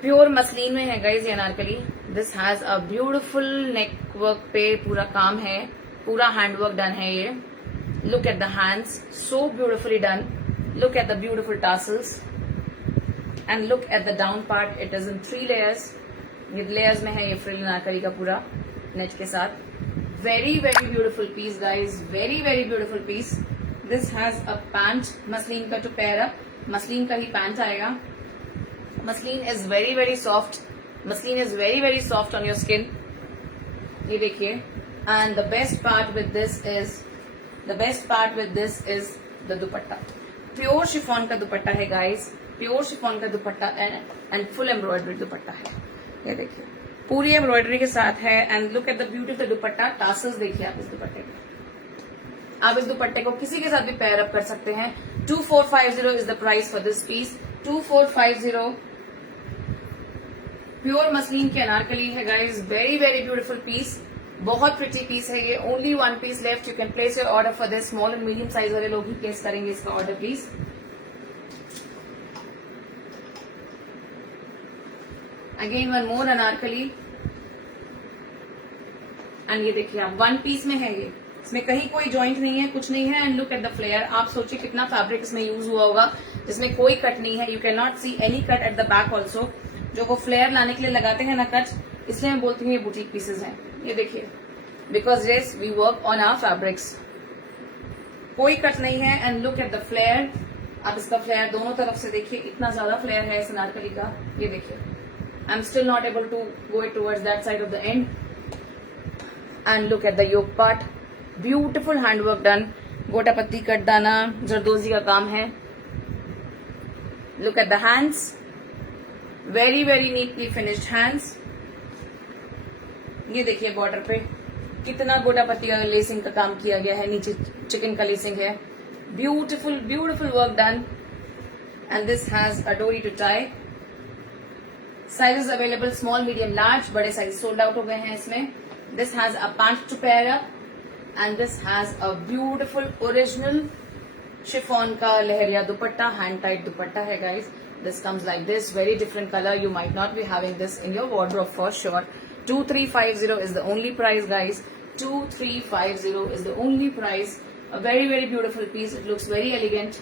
प्योर मसलिन में है गाइज ये Anarkali. This has a beautiful neck work पे पूरा काम है, पूरा हैंड वर्क डन है ये. Look at the hands, so beautifully done. Look at the beautiful tassels and look at the down part. It is in 3 layers. ये layers में है ये फ्रिल अनारकली का पूरा नेट के साथ. Very very beautiful piece guys, very very beautiful piece. This has a pant muslin का to pair up. Muslin का ही पैंट आएगा. Muslin is very very soft. Muslin is very very soft on your skin. ये देखिए. And the best part with this is the dupatta. Pure chiffon का दुपट्टा है guys. Pure chiffon का दुपट्टा and full embroidery दुपट्टा है. ये देखिए पूरी एम्ब्रॉयडरी के साथ है. And look at the beauty of the dupatta. Tassels देखिए आप इस दुपट्टे पे. आप इस दुपट्टे को किसी के साथ भी पेयर अप कर सकते हैं. 2450 is the price for this piece. 2450. Pure muslin की अनारकली है guys. Very very beautiful piece. बहुत प्रिटी पीस है ये. Only 1 piece left. You can place your order for this. Small and medium size वाले लोग ही प्लेस करेंगे इसका order please. Again one more anarkali. And ये देखिए आप 1 पीस में है ये. इसमें कहीं कोई जॉइंट नहीं है, कुछ नहीं है. And look at the flare. आप सोचिए कितना फैब्रिक इसमें यूज हुआ होगा जिसमें कोई कट नहीं है. You can not see any cut eight the back also. जो वो फ्लेयर लाने के लिए लगाते हैं ना कट, इसलिए मैं बोलती हूँ ये बुटीक पीसेज हैं. ये देखिए because yes we work on our fabrics. कोई कट नहीं है. And look at the flare. आप इसका फ्लेयर दोनों तरफ से देखिए. इतना ज्यादा फ्लेयर है इस अनारकली का. ये देखिए. I am still not able to go it towards that side of the end. And look at the yoke part. Beautiful handwork done. Gota patti, cutdana, zardozi का काम है. Look at the hands. Very very neatly finished hands. ये देखिए border पे कितना गोटा पत्ती का लेसिंग का काम किया गया है. नीचे चिकन का लेसिंग है. Beautiful beautiful work done. And this has a डोरी to tie. Sizes available small, medium, large. बड़े साइज सोल्ड आउट हो गए हैं इसमें. This has a pant to pair up. And this has a beautiful original chiffon का leheriya dupatta. Hand tight dupatta है guys. This comes like this, very different color. You might not be having this in your wardrobe for sure. 2350 is the only price, guys. 2350 is the only price. A very, very beautiful piece. It looks very elegant.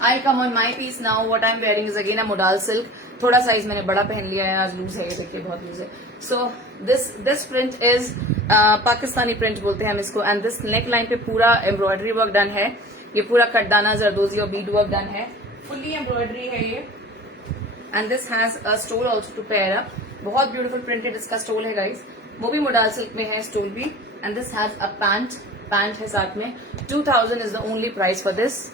I'll come on my piece now. What I'm wearing is again a modal silk. थोड़ा size मैंने बड़ा पहन लिया है, आज loose है, ये देखिए बहुत लूज है. So this print is Pakistani print बोलते हैं हम इसको. एंड दिस नेक लाइन पे पूरा एम्ब्रॉयडरी वर्क डन है. ये पूरा कटदाना, जरदोजी और बीड वर्क डन है. फुल्ली एम्ब्रॉयडरी है ये. And this has a stole also to pair up. बहुत ब्यूटीफुल प्रिंटेड इसका स्टोल है गाइज. वो भी मोडाल सिल्क में है स्टोल भी. And this has a pant है साथ में. 2000 is the only price for this.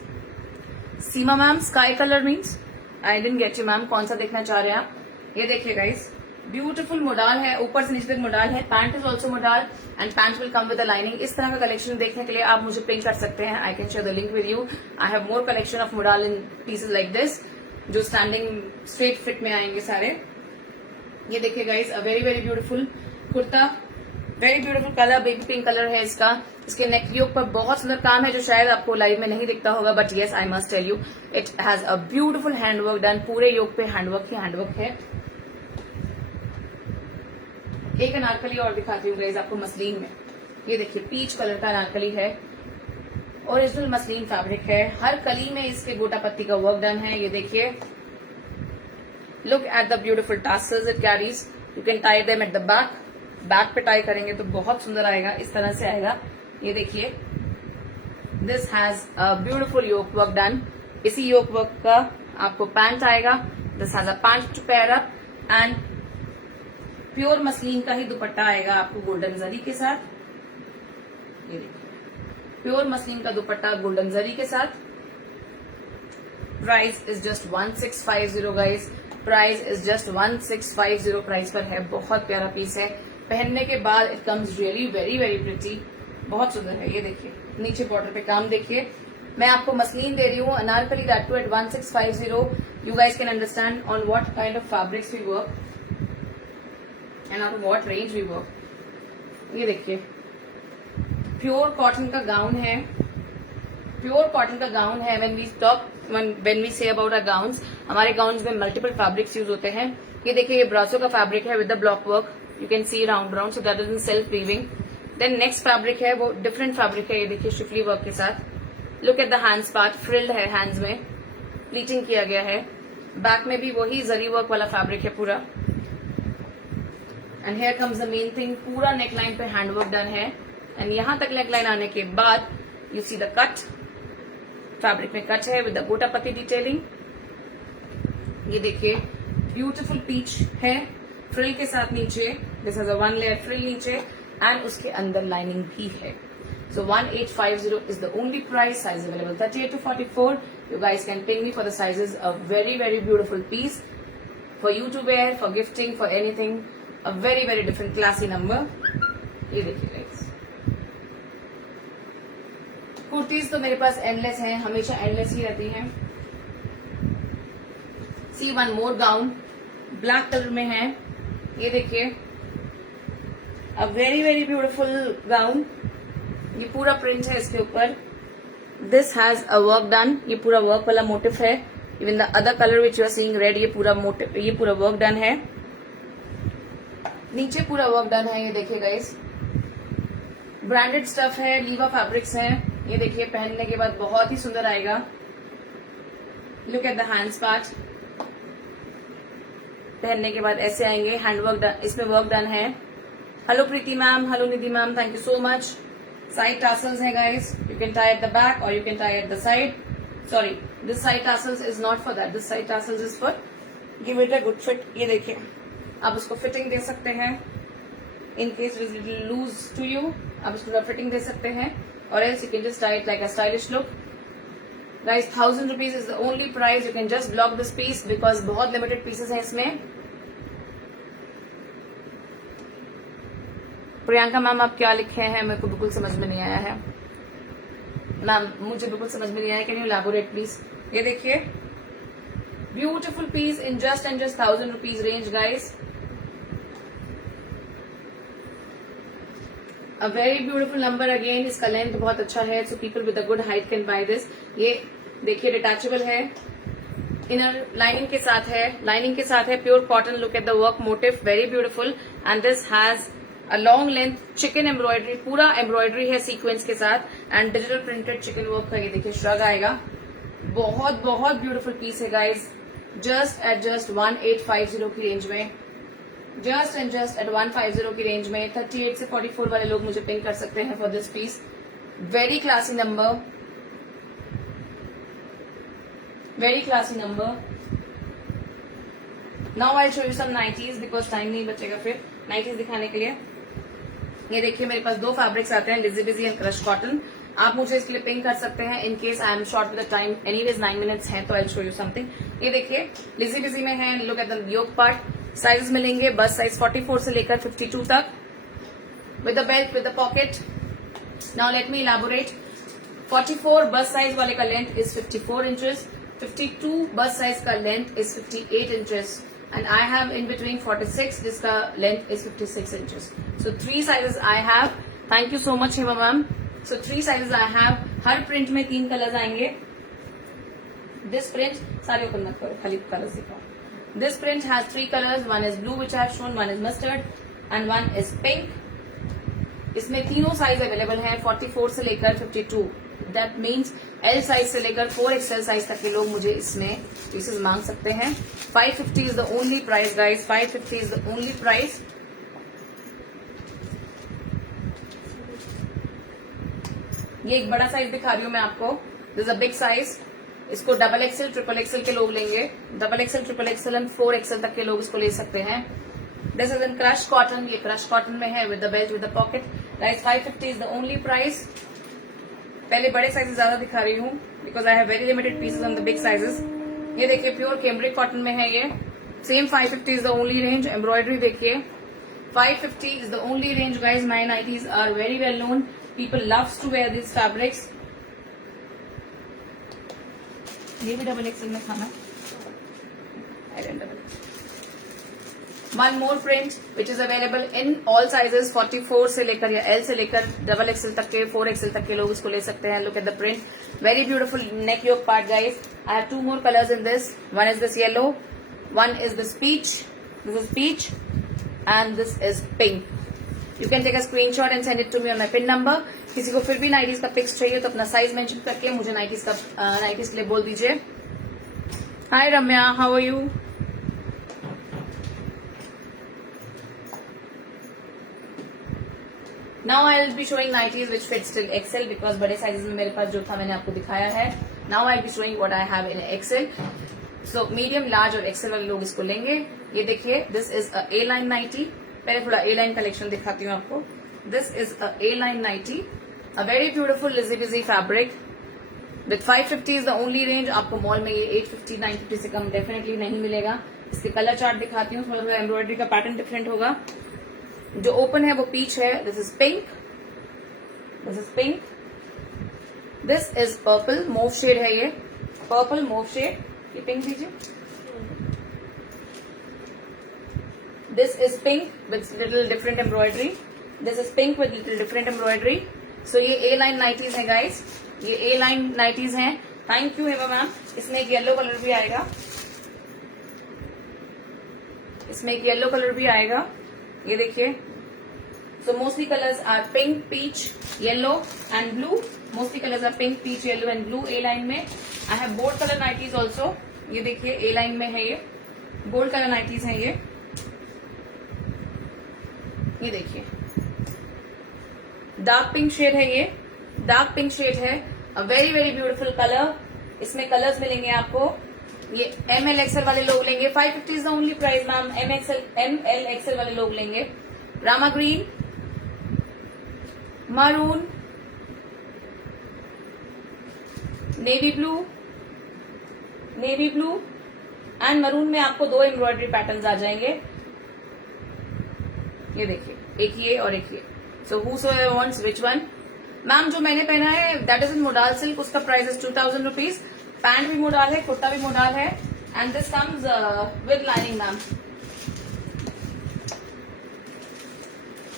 Seema ma'am, sky colour means I didn't get you ma'am. कौन सा देखना चाह रहे हैं आप? ये देखिए गाइस, ब्यूटीफुल मोडाल है, ऊपर से नीचे तक मोडाल है. Pant is also modal and pant will come with a lining. इस तरह का कलेक्शन देखने के लिए आप मुझे पिंक कर सकते हैं. I can share the link with you. I have more collection of modal in pieces like this, जो स्टैंडिंग स्ट्रेट फिट में आएंगे सारे. ये देखिए guys, a very very beautiful kurta. Very beautiful colour, baby pink colour है इसका. इसके नेक योक पर बहुत सुंदर काम है जो शायद आपको लाइव में नहीं दिखता होगा, but yes I must tell you it has a beautiful handwork done. पूरे योक पे हैंडवर्क ही हैंडवर्क है. एक अनारकली और दिखाती हूँ गाइस आपको मसलिन में. ये देखिए पीच कलर का अनारकली है. ओरिजिनल मसलिन फैब्रिक है. हर कली में इसके गोटा पत्ती का वर्क डन है. ये देखिए, look at the beautiful tassels it carries. You can tie them at the back. Back पे टाई करेंगे तो बहुत सुंदर आएगा. इस तरह से आएगा. ये देखिए, this has a beautiful yoke work done. इसी योक वर्क का आपको पैंट आएगा. This has a pant to pair up and pure muslin का ही दुपट्टा आएगा आपको गोल्डन जरी के साथ. ये देखिए, प्योर मसलिन का दुपट्टा गोल्डन जरी के साथ. Price is just 1650 guys. Price is just 1650 price पर है. बहुत प्यारा पीस है. पहनने के बाद it comes really very very pretty. बहुत सुंदर है. ये देखिए, नीचे बॉर्डर पे काम देखिए. मैं आपको मसलिन दे रही हूँ anarkali, that too at 1650. You guys can understand on what kind of fabrics we work and on what range we work. ये देखिए, प्योर कॉटन का गाउन है. प्योर कॉटन का गाउन है. When we say about our gowns, हमारे gowns में multiple fabrics use होते हैं. ये देखिए, ये ब्रासो का फैब्रिक है with the block work. You can see round so that is in self weaving. Then next fabric है, वो डिफरेंट फैब्रिक है. ये देखिए, शिफली वर्क के साथ. Look at the hands part, frilled है हैंड्स में, प्लीटिंग किया गया है. बैक में भी वही जरी वर्क वाला फैब्रिक है पूरा. And here comes the main thing. पूरा नेकलाइन पे हैंडवर्क डन है. एंड यहां तक नेकलाइन आने के बाद you see the cut. Fabric में कट है विद द गोटा पत्ती डिटेलिंग. ये देखिए, ब्यूटीफुल पीच है फ्रिल के साथ नीचे. This has a 1 layer frill नीचे एंड उसके अंदर लाइनिंग भी है. सो 1850 is the only price. Size available 38 to 44. You guys can ping me for the sizes. A very very beautiful piece for you to wear, for gifting, for anything. A very very different classy number. ये देखिए guys, kurtis तो मेरे पास endless हैं, हमेशा endless ही रहती हैं. See one more gown, black colour में है. ये देखिए, a very very beautiful gown. ये पूरा प्रिंट है इसके ऊपर. This has a work done. ये पूरा वर्क वाला मोटिव है. Even the other colour which you are seeing red, ये पूरा मोटिव, ये पूरा वर्क डन है. नीचे पूरा वर्क डन है. ये देखिए गाइस, ब्रांडेड स्टफ है, लीवा फैब्रिक्स है. ये देखिए, पहनने के बाद बहुत ही सुंदर आएगा. Look at the hands part. पहनने के बाद ऐसे आएंगे. हैंडवर्क डन, इसमें वर्क डन है. Hello Preeti ma'am, hello Nidhi ma'am, thank you so much. Side tassels है guys. You can tie at the back और you can tie at the side. Sorry, this side tassels is not for that. This side tassels is for give it a good fit. ये देखिए, आप उसको fitting दे सकते हैं. In case it is loose to you, आप इसको fitting दे सकते हैं. और else you can just tie it like a stylish look. Guys, 1000 rupees is the only price. You can just block this piece because बहुत limited pieces हैं इसमें. Priyanka ma'am, आप क्या लिखे हैं मेरे को बिल्कुल समझ में नहीं आया है मैम. मुझे बिल्कुल समझ में नहीं आया. Can you elaborate please. ये देखिए, beautiful piece in just and just 1000 rupees range guys. A very beautiful number again. इसका लेंथ बहुत अच्छा है, so people with a good height can buy this. ये देखिए डिटैचेबल है, इनर लाइनिंग के साथ है, लाइनिंग के साथ है, pure cotton. Look at the work motive, very beautiful. And this has a long length chicken embroidery, पूरा एम्ब्रॉयडरी है सीक्वेंस के साथ. And digital printed chicken work का ये देखिए श्रग आएगा. बहुत बहुत ब्यूटीफुल पीस है गाइज. जस्ट 1850 की रेंज में, जस्ट एंड जस्ट एट 150 की रेंज में. 38 से 44 वाले लोग मुझे पिंक कर सकते हैं for this piece. Very classy number, very classy number. Now I show you some nighties because time नहीं बचेगा फिर नाइटीज दिखाने के लिए. ये देखिए मेरे पास दो फैब्रिक्स आते हैं, lizzy bizzy and crush cotton. आप मुझे इसके लिए पिंक कर सकते हैं in case I am short with the time. Anyways 9 minutes हैं तो आई शो यू समथिंग. ये देखिए लिजी बिजी में है. Look at the yoke part. Sizes मिलेंगे बस साइज 44 से लेकर 52 तक, with the belt with the pocket. Now let me elaborate. 44 बस साइज वाले का लेंथ इज 54 इंचेस. 52 बस साइज का length is 58 inches. And I have in between 46, जिसका length is 56 inches. So 3 sizes I have. Thank you so much Hema ma'am. So 3 sizes I have. Her print में 3 colors आएंगे. This print सारे open मत करो, खाली colors दिखाओ. This print has 3 colors. One is blue which I have shown, one is mustard, and one is pink. इसमें तीनों size available हैं 44 से लेकर 52. That means L साइज से लेकर 4XL साइज तक के लोग मुझे इसमें पीसेस मांग सकते हैं. 550 is the only price guys. 550 is the only price. ये एक बड़ा साइज दिखा रही हूं मैं आपको. This is a big size. इसको XXL, XXL के लोग लेंगे. XXL, XXL एंड 4XL तक के लोग इसको ले सकते हैं. This is in crush cotton. ये क्रश कॉटन में है with the belt with the pocket. Guys 550 is the only price. पहले बड़े साइजेस ज्यादा दिखा रही हूँ because I have very limited pieces on the big sizes. ये देखिए प्योर कैम्ब्रिक कॉटन में है ये. Same 550 is the only range. Embroidery देखिए 550 is the only range guys. My nighties are very well known. People loves to wear this fabrics. ये भी XXL में था ना. One more print which is available in all sizes 44 से लेकर या L से लेकर XXL तक के 4XL तक के लोग इसको ले सकते हैं. Look at the print, very beautiful neck yoke part guys. I have 2 more colors in this. One is this yellow, one is this peach. This is peach and this is pink. You can take a screenshot and send it to me on my pin number. किसी को फिर भी nighties का pics चाहिए तो अपना size mention करके मुझे नाइटीज के लिए बोल दीजिए. Hi Ramya, how are you? Now I'll be showing nighties which fit still XL because बड़े sizes में मेरे पास जो था मैंने आपको दिखाया है. Now I'll be showing what I have in XL. So medium, large और XL वाले लोग इसको लेंगे. ये देखिए this is a A-line nightie. पहले थोड़ा A-line collection दिखाती हूँ आपको. This is a A-line nightie. A very beautiful lizy busy fabric. With 550 is the only range. आपको मॉल में ये 850, 950 से कम डेफिनेटली नहीं मिलेगा. इसके कलर चार्ट दिखाती हूँ. थोड़ा एम्ब्रॉयडरी का पैटर्न डिफरेंट होगा. जो ओपन है वो पीच है. This is pink, this is pink, this is purple. Mauve shade है ये, पर्पल मोव शेड. ये पिंक दीजिए. This is pink with little different embroidery. This is pink with little different embroidery. So ये A-line nighties है guys. ये A-line nighties हैं. Thank you Hema ma'am. इसमें एक येलो कलर भी आएगा. इसमें एक येलो कलर भी आएगा. ये देखिए. So mostly colours are pink, peach, yellow and blue. Mostly colours are pink, peach, yellow and blue. A-line में I have bold colour nighties also. ये देखिए A-line में है ये गोल्ड कलर नाइटीज है. ये देखिए डार्क पिंक शेड है. ये डार्क पिंक शेड है. A very very beautiful colour. इसमें कलर्स मिलेंगे आपको. ये ML XL वाले लोग लेंगे. 550 is the only price ma'am. ML XL वाले लोग लेंगे. Rama green, maroon, navy blue, navy blue and maroon में आपको 2 एम्ब्रॉयडरी पैटर्न्स आ जाएंगे. ये देखिए एक ये और एक ये. So whosoever wants which one. Ma'am जो मैंने पहना है that is in modal silk. उसका प्राइस इज 2000 रुपीज. पैंट भी मोडाल है, कुर्ता भी मोडाल है and this comes with lining ma'am.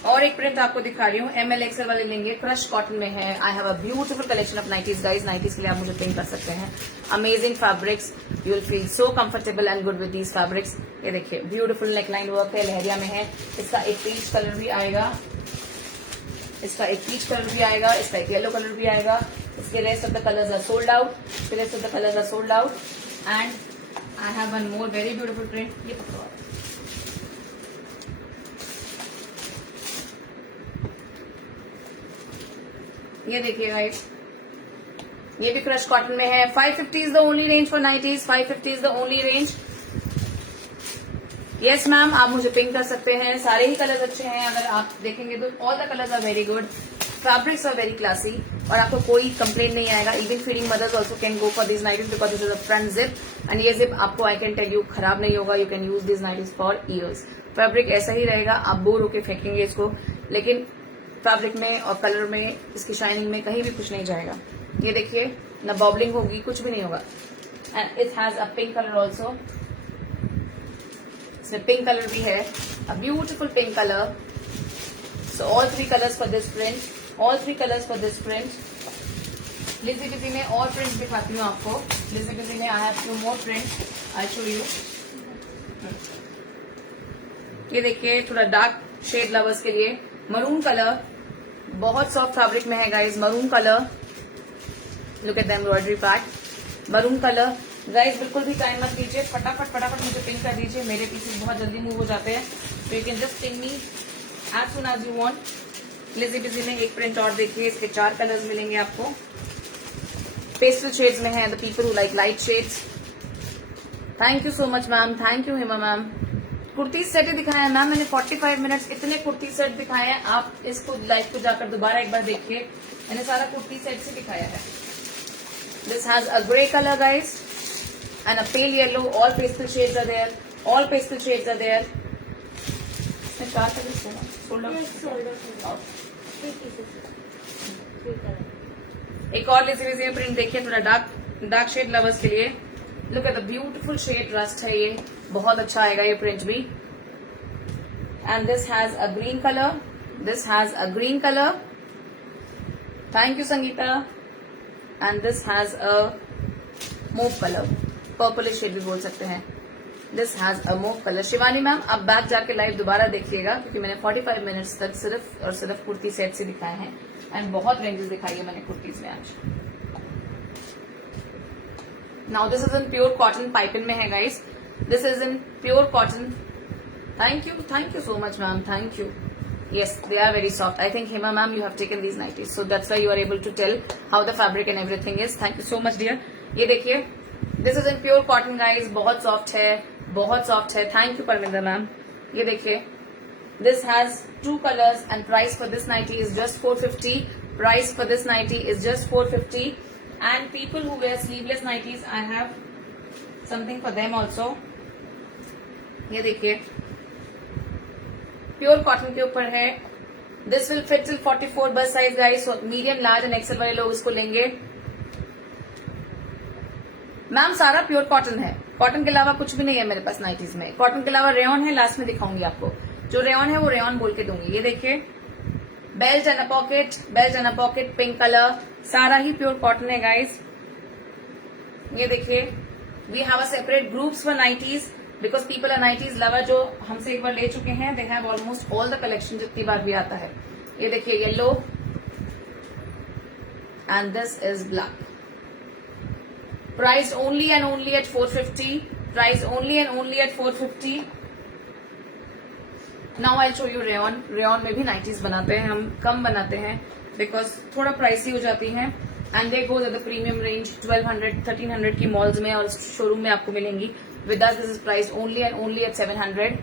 और एक प्रिंट आपको दिखा रही हूँ, ML XL वाले लेंगे, क्रश कॉटन में है। आई have a beautiful collection of nighties guys, nighties के लिए आप मुझे पिंक कर सकते हैं। Amazing fabrics, you will feel so comfortable and good with these fabrics. ये देखिए ब्यूटीफुल नेकलाइन वर्क है, लहरिया में है। इसका एक पीच कलर भी आएगा, इसका एक पीच कलर भी आएगा, इसका एक येलो कलर भी आएगा। इसके rest of the colours are sold out, इसके rest of the colours are sold out. And I have one more very beautiful print, ये पकड़ो। ये देखिए गाइस, ये भी क्रश कॉटन में है। 550 is the only range for nighties, 550 is the only range. Yes ma'am, आप मुझे पिंक कर सकते हैं। सारे ही कलर्स अच्छे हैं, अगर आप देखेंगे तो all the colours are very good, fabrics are very classy, और आपको कोई कंप्लेन नहीं आएगा। Even feeding mothers also can go for this nighties because this is a front zip, and ये जिप आपको आई कैन टेल यू खराब नहीं होगा। You can use this nighties for years. Fabric ऐसा ही रहेगा, आप बोर होके फेंकेंगे इसको, लेकिन फैब्रिक में और कलर में, इसकी शाइनिंग में कहीं भी कुछ नहीं जाएगा। ये देखिए, ना बॉबलिंग होगी, कुछ भी नहीं होगा। And it has a pink colour also, इसमें पिंक कलर भी है, a beautiful pink colour. So all 3 colours for this print, all 3 colours for this print. Lizzy busy में और प्रिंट दिखाती हूँ आपको। लिजी बिजी में I have few more print, I show you. ये देखिए, थोड़ा डार्क शेड लवर्स के लिए मरून कलर, बहुत सॉफ्ट फैब्रिक में है guys. Maroon colour, look at the embroidery part, maroon colour. Guys बिल्कुल भी टाइम मत लीजिए, फटाफट फटाफट मुझे पिंक कर दीजिए। मेरे पीसेस बहुत जल्दी मूव हो जाते हैं, तो you can just ping me as soon as you want. Lizzy busy में एक प्रिंट और देखिए, इसके 4 कलर्स मिलेंगे आपको। पेस्टल शेड्स में है, the people who like light shades. Thank you so much ma'am, thank you Hema ma'am. Kurti set ही दिखाया है मैम मैंने, 45 मिनट्स इतने कुर्ती सेट दिखाए हैं। आप इसको लाइव को जाकर दोबारा एक बार देखिए, मैंने सारा कुर्ती सेट से दिखाया है। This has a grey colour guys and a pale yellow, all pastel shades are there, all pastel shades are there. इसमें 4 कलर्स हैं, एक और लिजी बिजी प्रिंट देखिए, थोड़ा डार्क शेड लवर्स के लिए। Look at the beautiful shade rust है, ये बहुत अच्छा आएगा ये प्रिंट भी। And this has a green colour, this has a green colour, thank you Sangeeta. And this has a mauve colour, purple shade भी बोल सकते हैं। This has a mauve colour. Shivani ma'am, आप बैक जाके लाइव दोबारा देखिएगा, क्योंकि मैंने 45 मिनट्स तक सिर्फ और सिर्फ कुर्ती सेट से दिखाए हैं, एंड बहुत रेंजेस दिखाई है मैंने कुर्तीज में आज। Now this is in pure cotton, piping में है guys. This is in pure cotton. Thank you so much ma'am, thank you. Yes, they are very soft. I think Hema ma'am, you have taken these nighties, so that's why you are able to tell how the fabric and everything is. Thank you so much, dear. ये देखिए, this is in pure cotton, guys. बहुत soft है, बहुत soft है. Thank you, Parminder ma'am. ये देखिए, this has 2 colors and price for this nightie is just 450. Price for this nightie is just 450. And people who wear sleeveless nighties, I have something for them also. ये देखिए, pure cotton के ऊपर है। This will fit till 44 बस size guys, medium large and XL वाले लोग इसको लेंगे। मैम सारा प्योर कॉटन है, कॉटन के अलावा कुछ भी नहीं है मेरे पास नाइटीज में। कॉटन के अलावा रेयन है, लास्ट में दिखाऊंगी आपको। जो रेयन है वो रेयन बोल के दूंगी। ये देखिए, belt and a pocket, belt and a pocket, pink colour, सारा ही प्योर कॉटन है गाइस। ये देखिए, we have a separate groups for nighties because people are nighties lover, जो हमसे एक बार ले चुके हैं। They have almost all the collection जितनी बार भी आता है। ये देखिए, yellow and this is black. Price only and only at 450. Price only and only at 450. Now I show you rayon. Rayon में भी नाइटीज बनाते हैं हम, कम बनाते हैं बिकॉज थोड़ा प्राइसी हो जाती हैं। And they goes at the premium range 1200, 1300 की मॉल्स में और शोरूम में आपको मिलेंगी। With us, this is priced only and only at 700.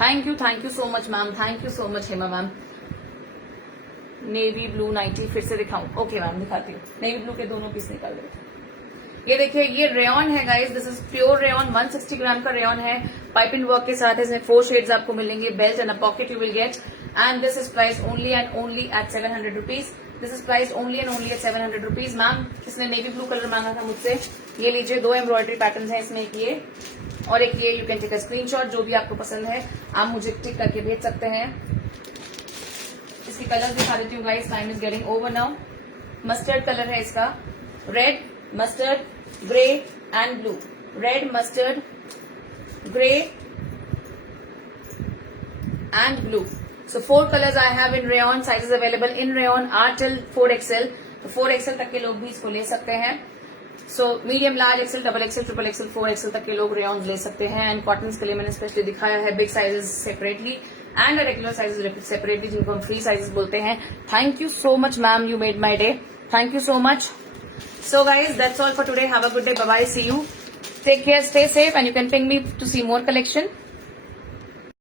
Thank you so much, ma'am. Thank you so much, Hema ma'am. Navy blue nighty फिर से दिखाऊं? Okay ma'am, दिखाती हूँ। नेवी ब्लू के दोनों पीस निकाल देते। ये देखिए, ये रेयन है guys, this is pure rayon, 160 ग्राम का रेयन है। पाइपिंग वर्क के साथ इसमें 4 शेड्स आपको मिलेंगे। Belt and a pocket you will get, and this is price only and only at 700 rupees. This is price only and only at 700 rupees. Ma'am, किसने navy blue colour मांगा था मुझसे? ये लीजिए, 2 एम्ब्रॉयडरी पैटर्न है इसमें, एक ये और एक ये you can take a screenshot, जो भी आपको पसंद है आप मुझे टिक करके भेज सकते हैं। इसकी कलर दिखा देती हूँ guys, time is getting over now. Mustard colour है इसका, red, mustard, grey and blue. Red, mustard, grey and blue. So 4 colors I have in rayon. Sizes available in rayon are till 4XL. तो 4XL तक के लोग भी इसको ले सकते हैं। So medium, large, XL, double XL, triple XL, 4XL तक के लोग रेयन ले सकते हैं। एंड कॉटन के लिए मैंने स्पेशली दिखाया है big sizes separately and regular sizes separately, जिनको हम फ्री साइजेस बोलते हैं। Thank you so much ma'am, you made my day, thank you so much. So guys, that's all for today. Have a good day. Bye bye. See you. Take care. Stay safe. And you can ping me to see more collection.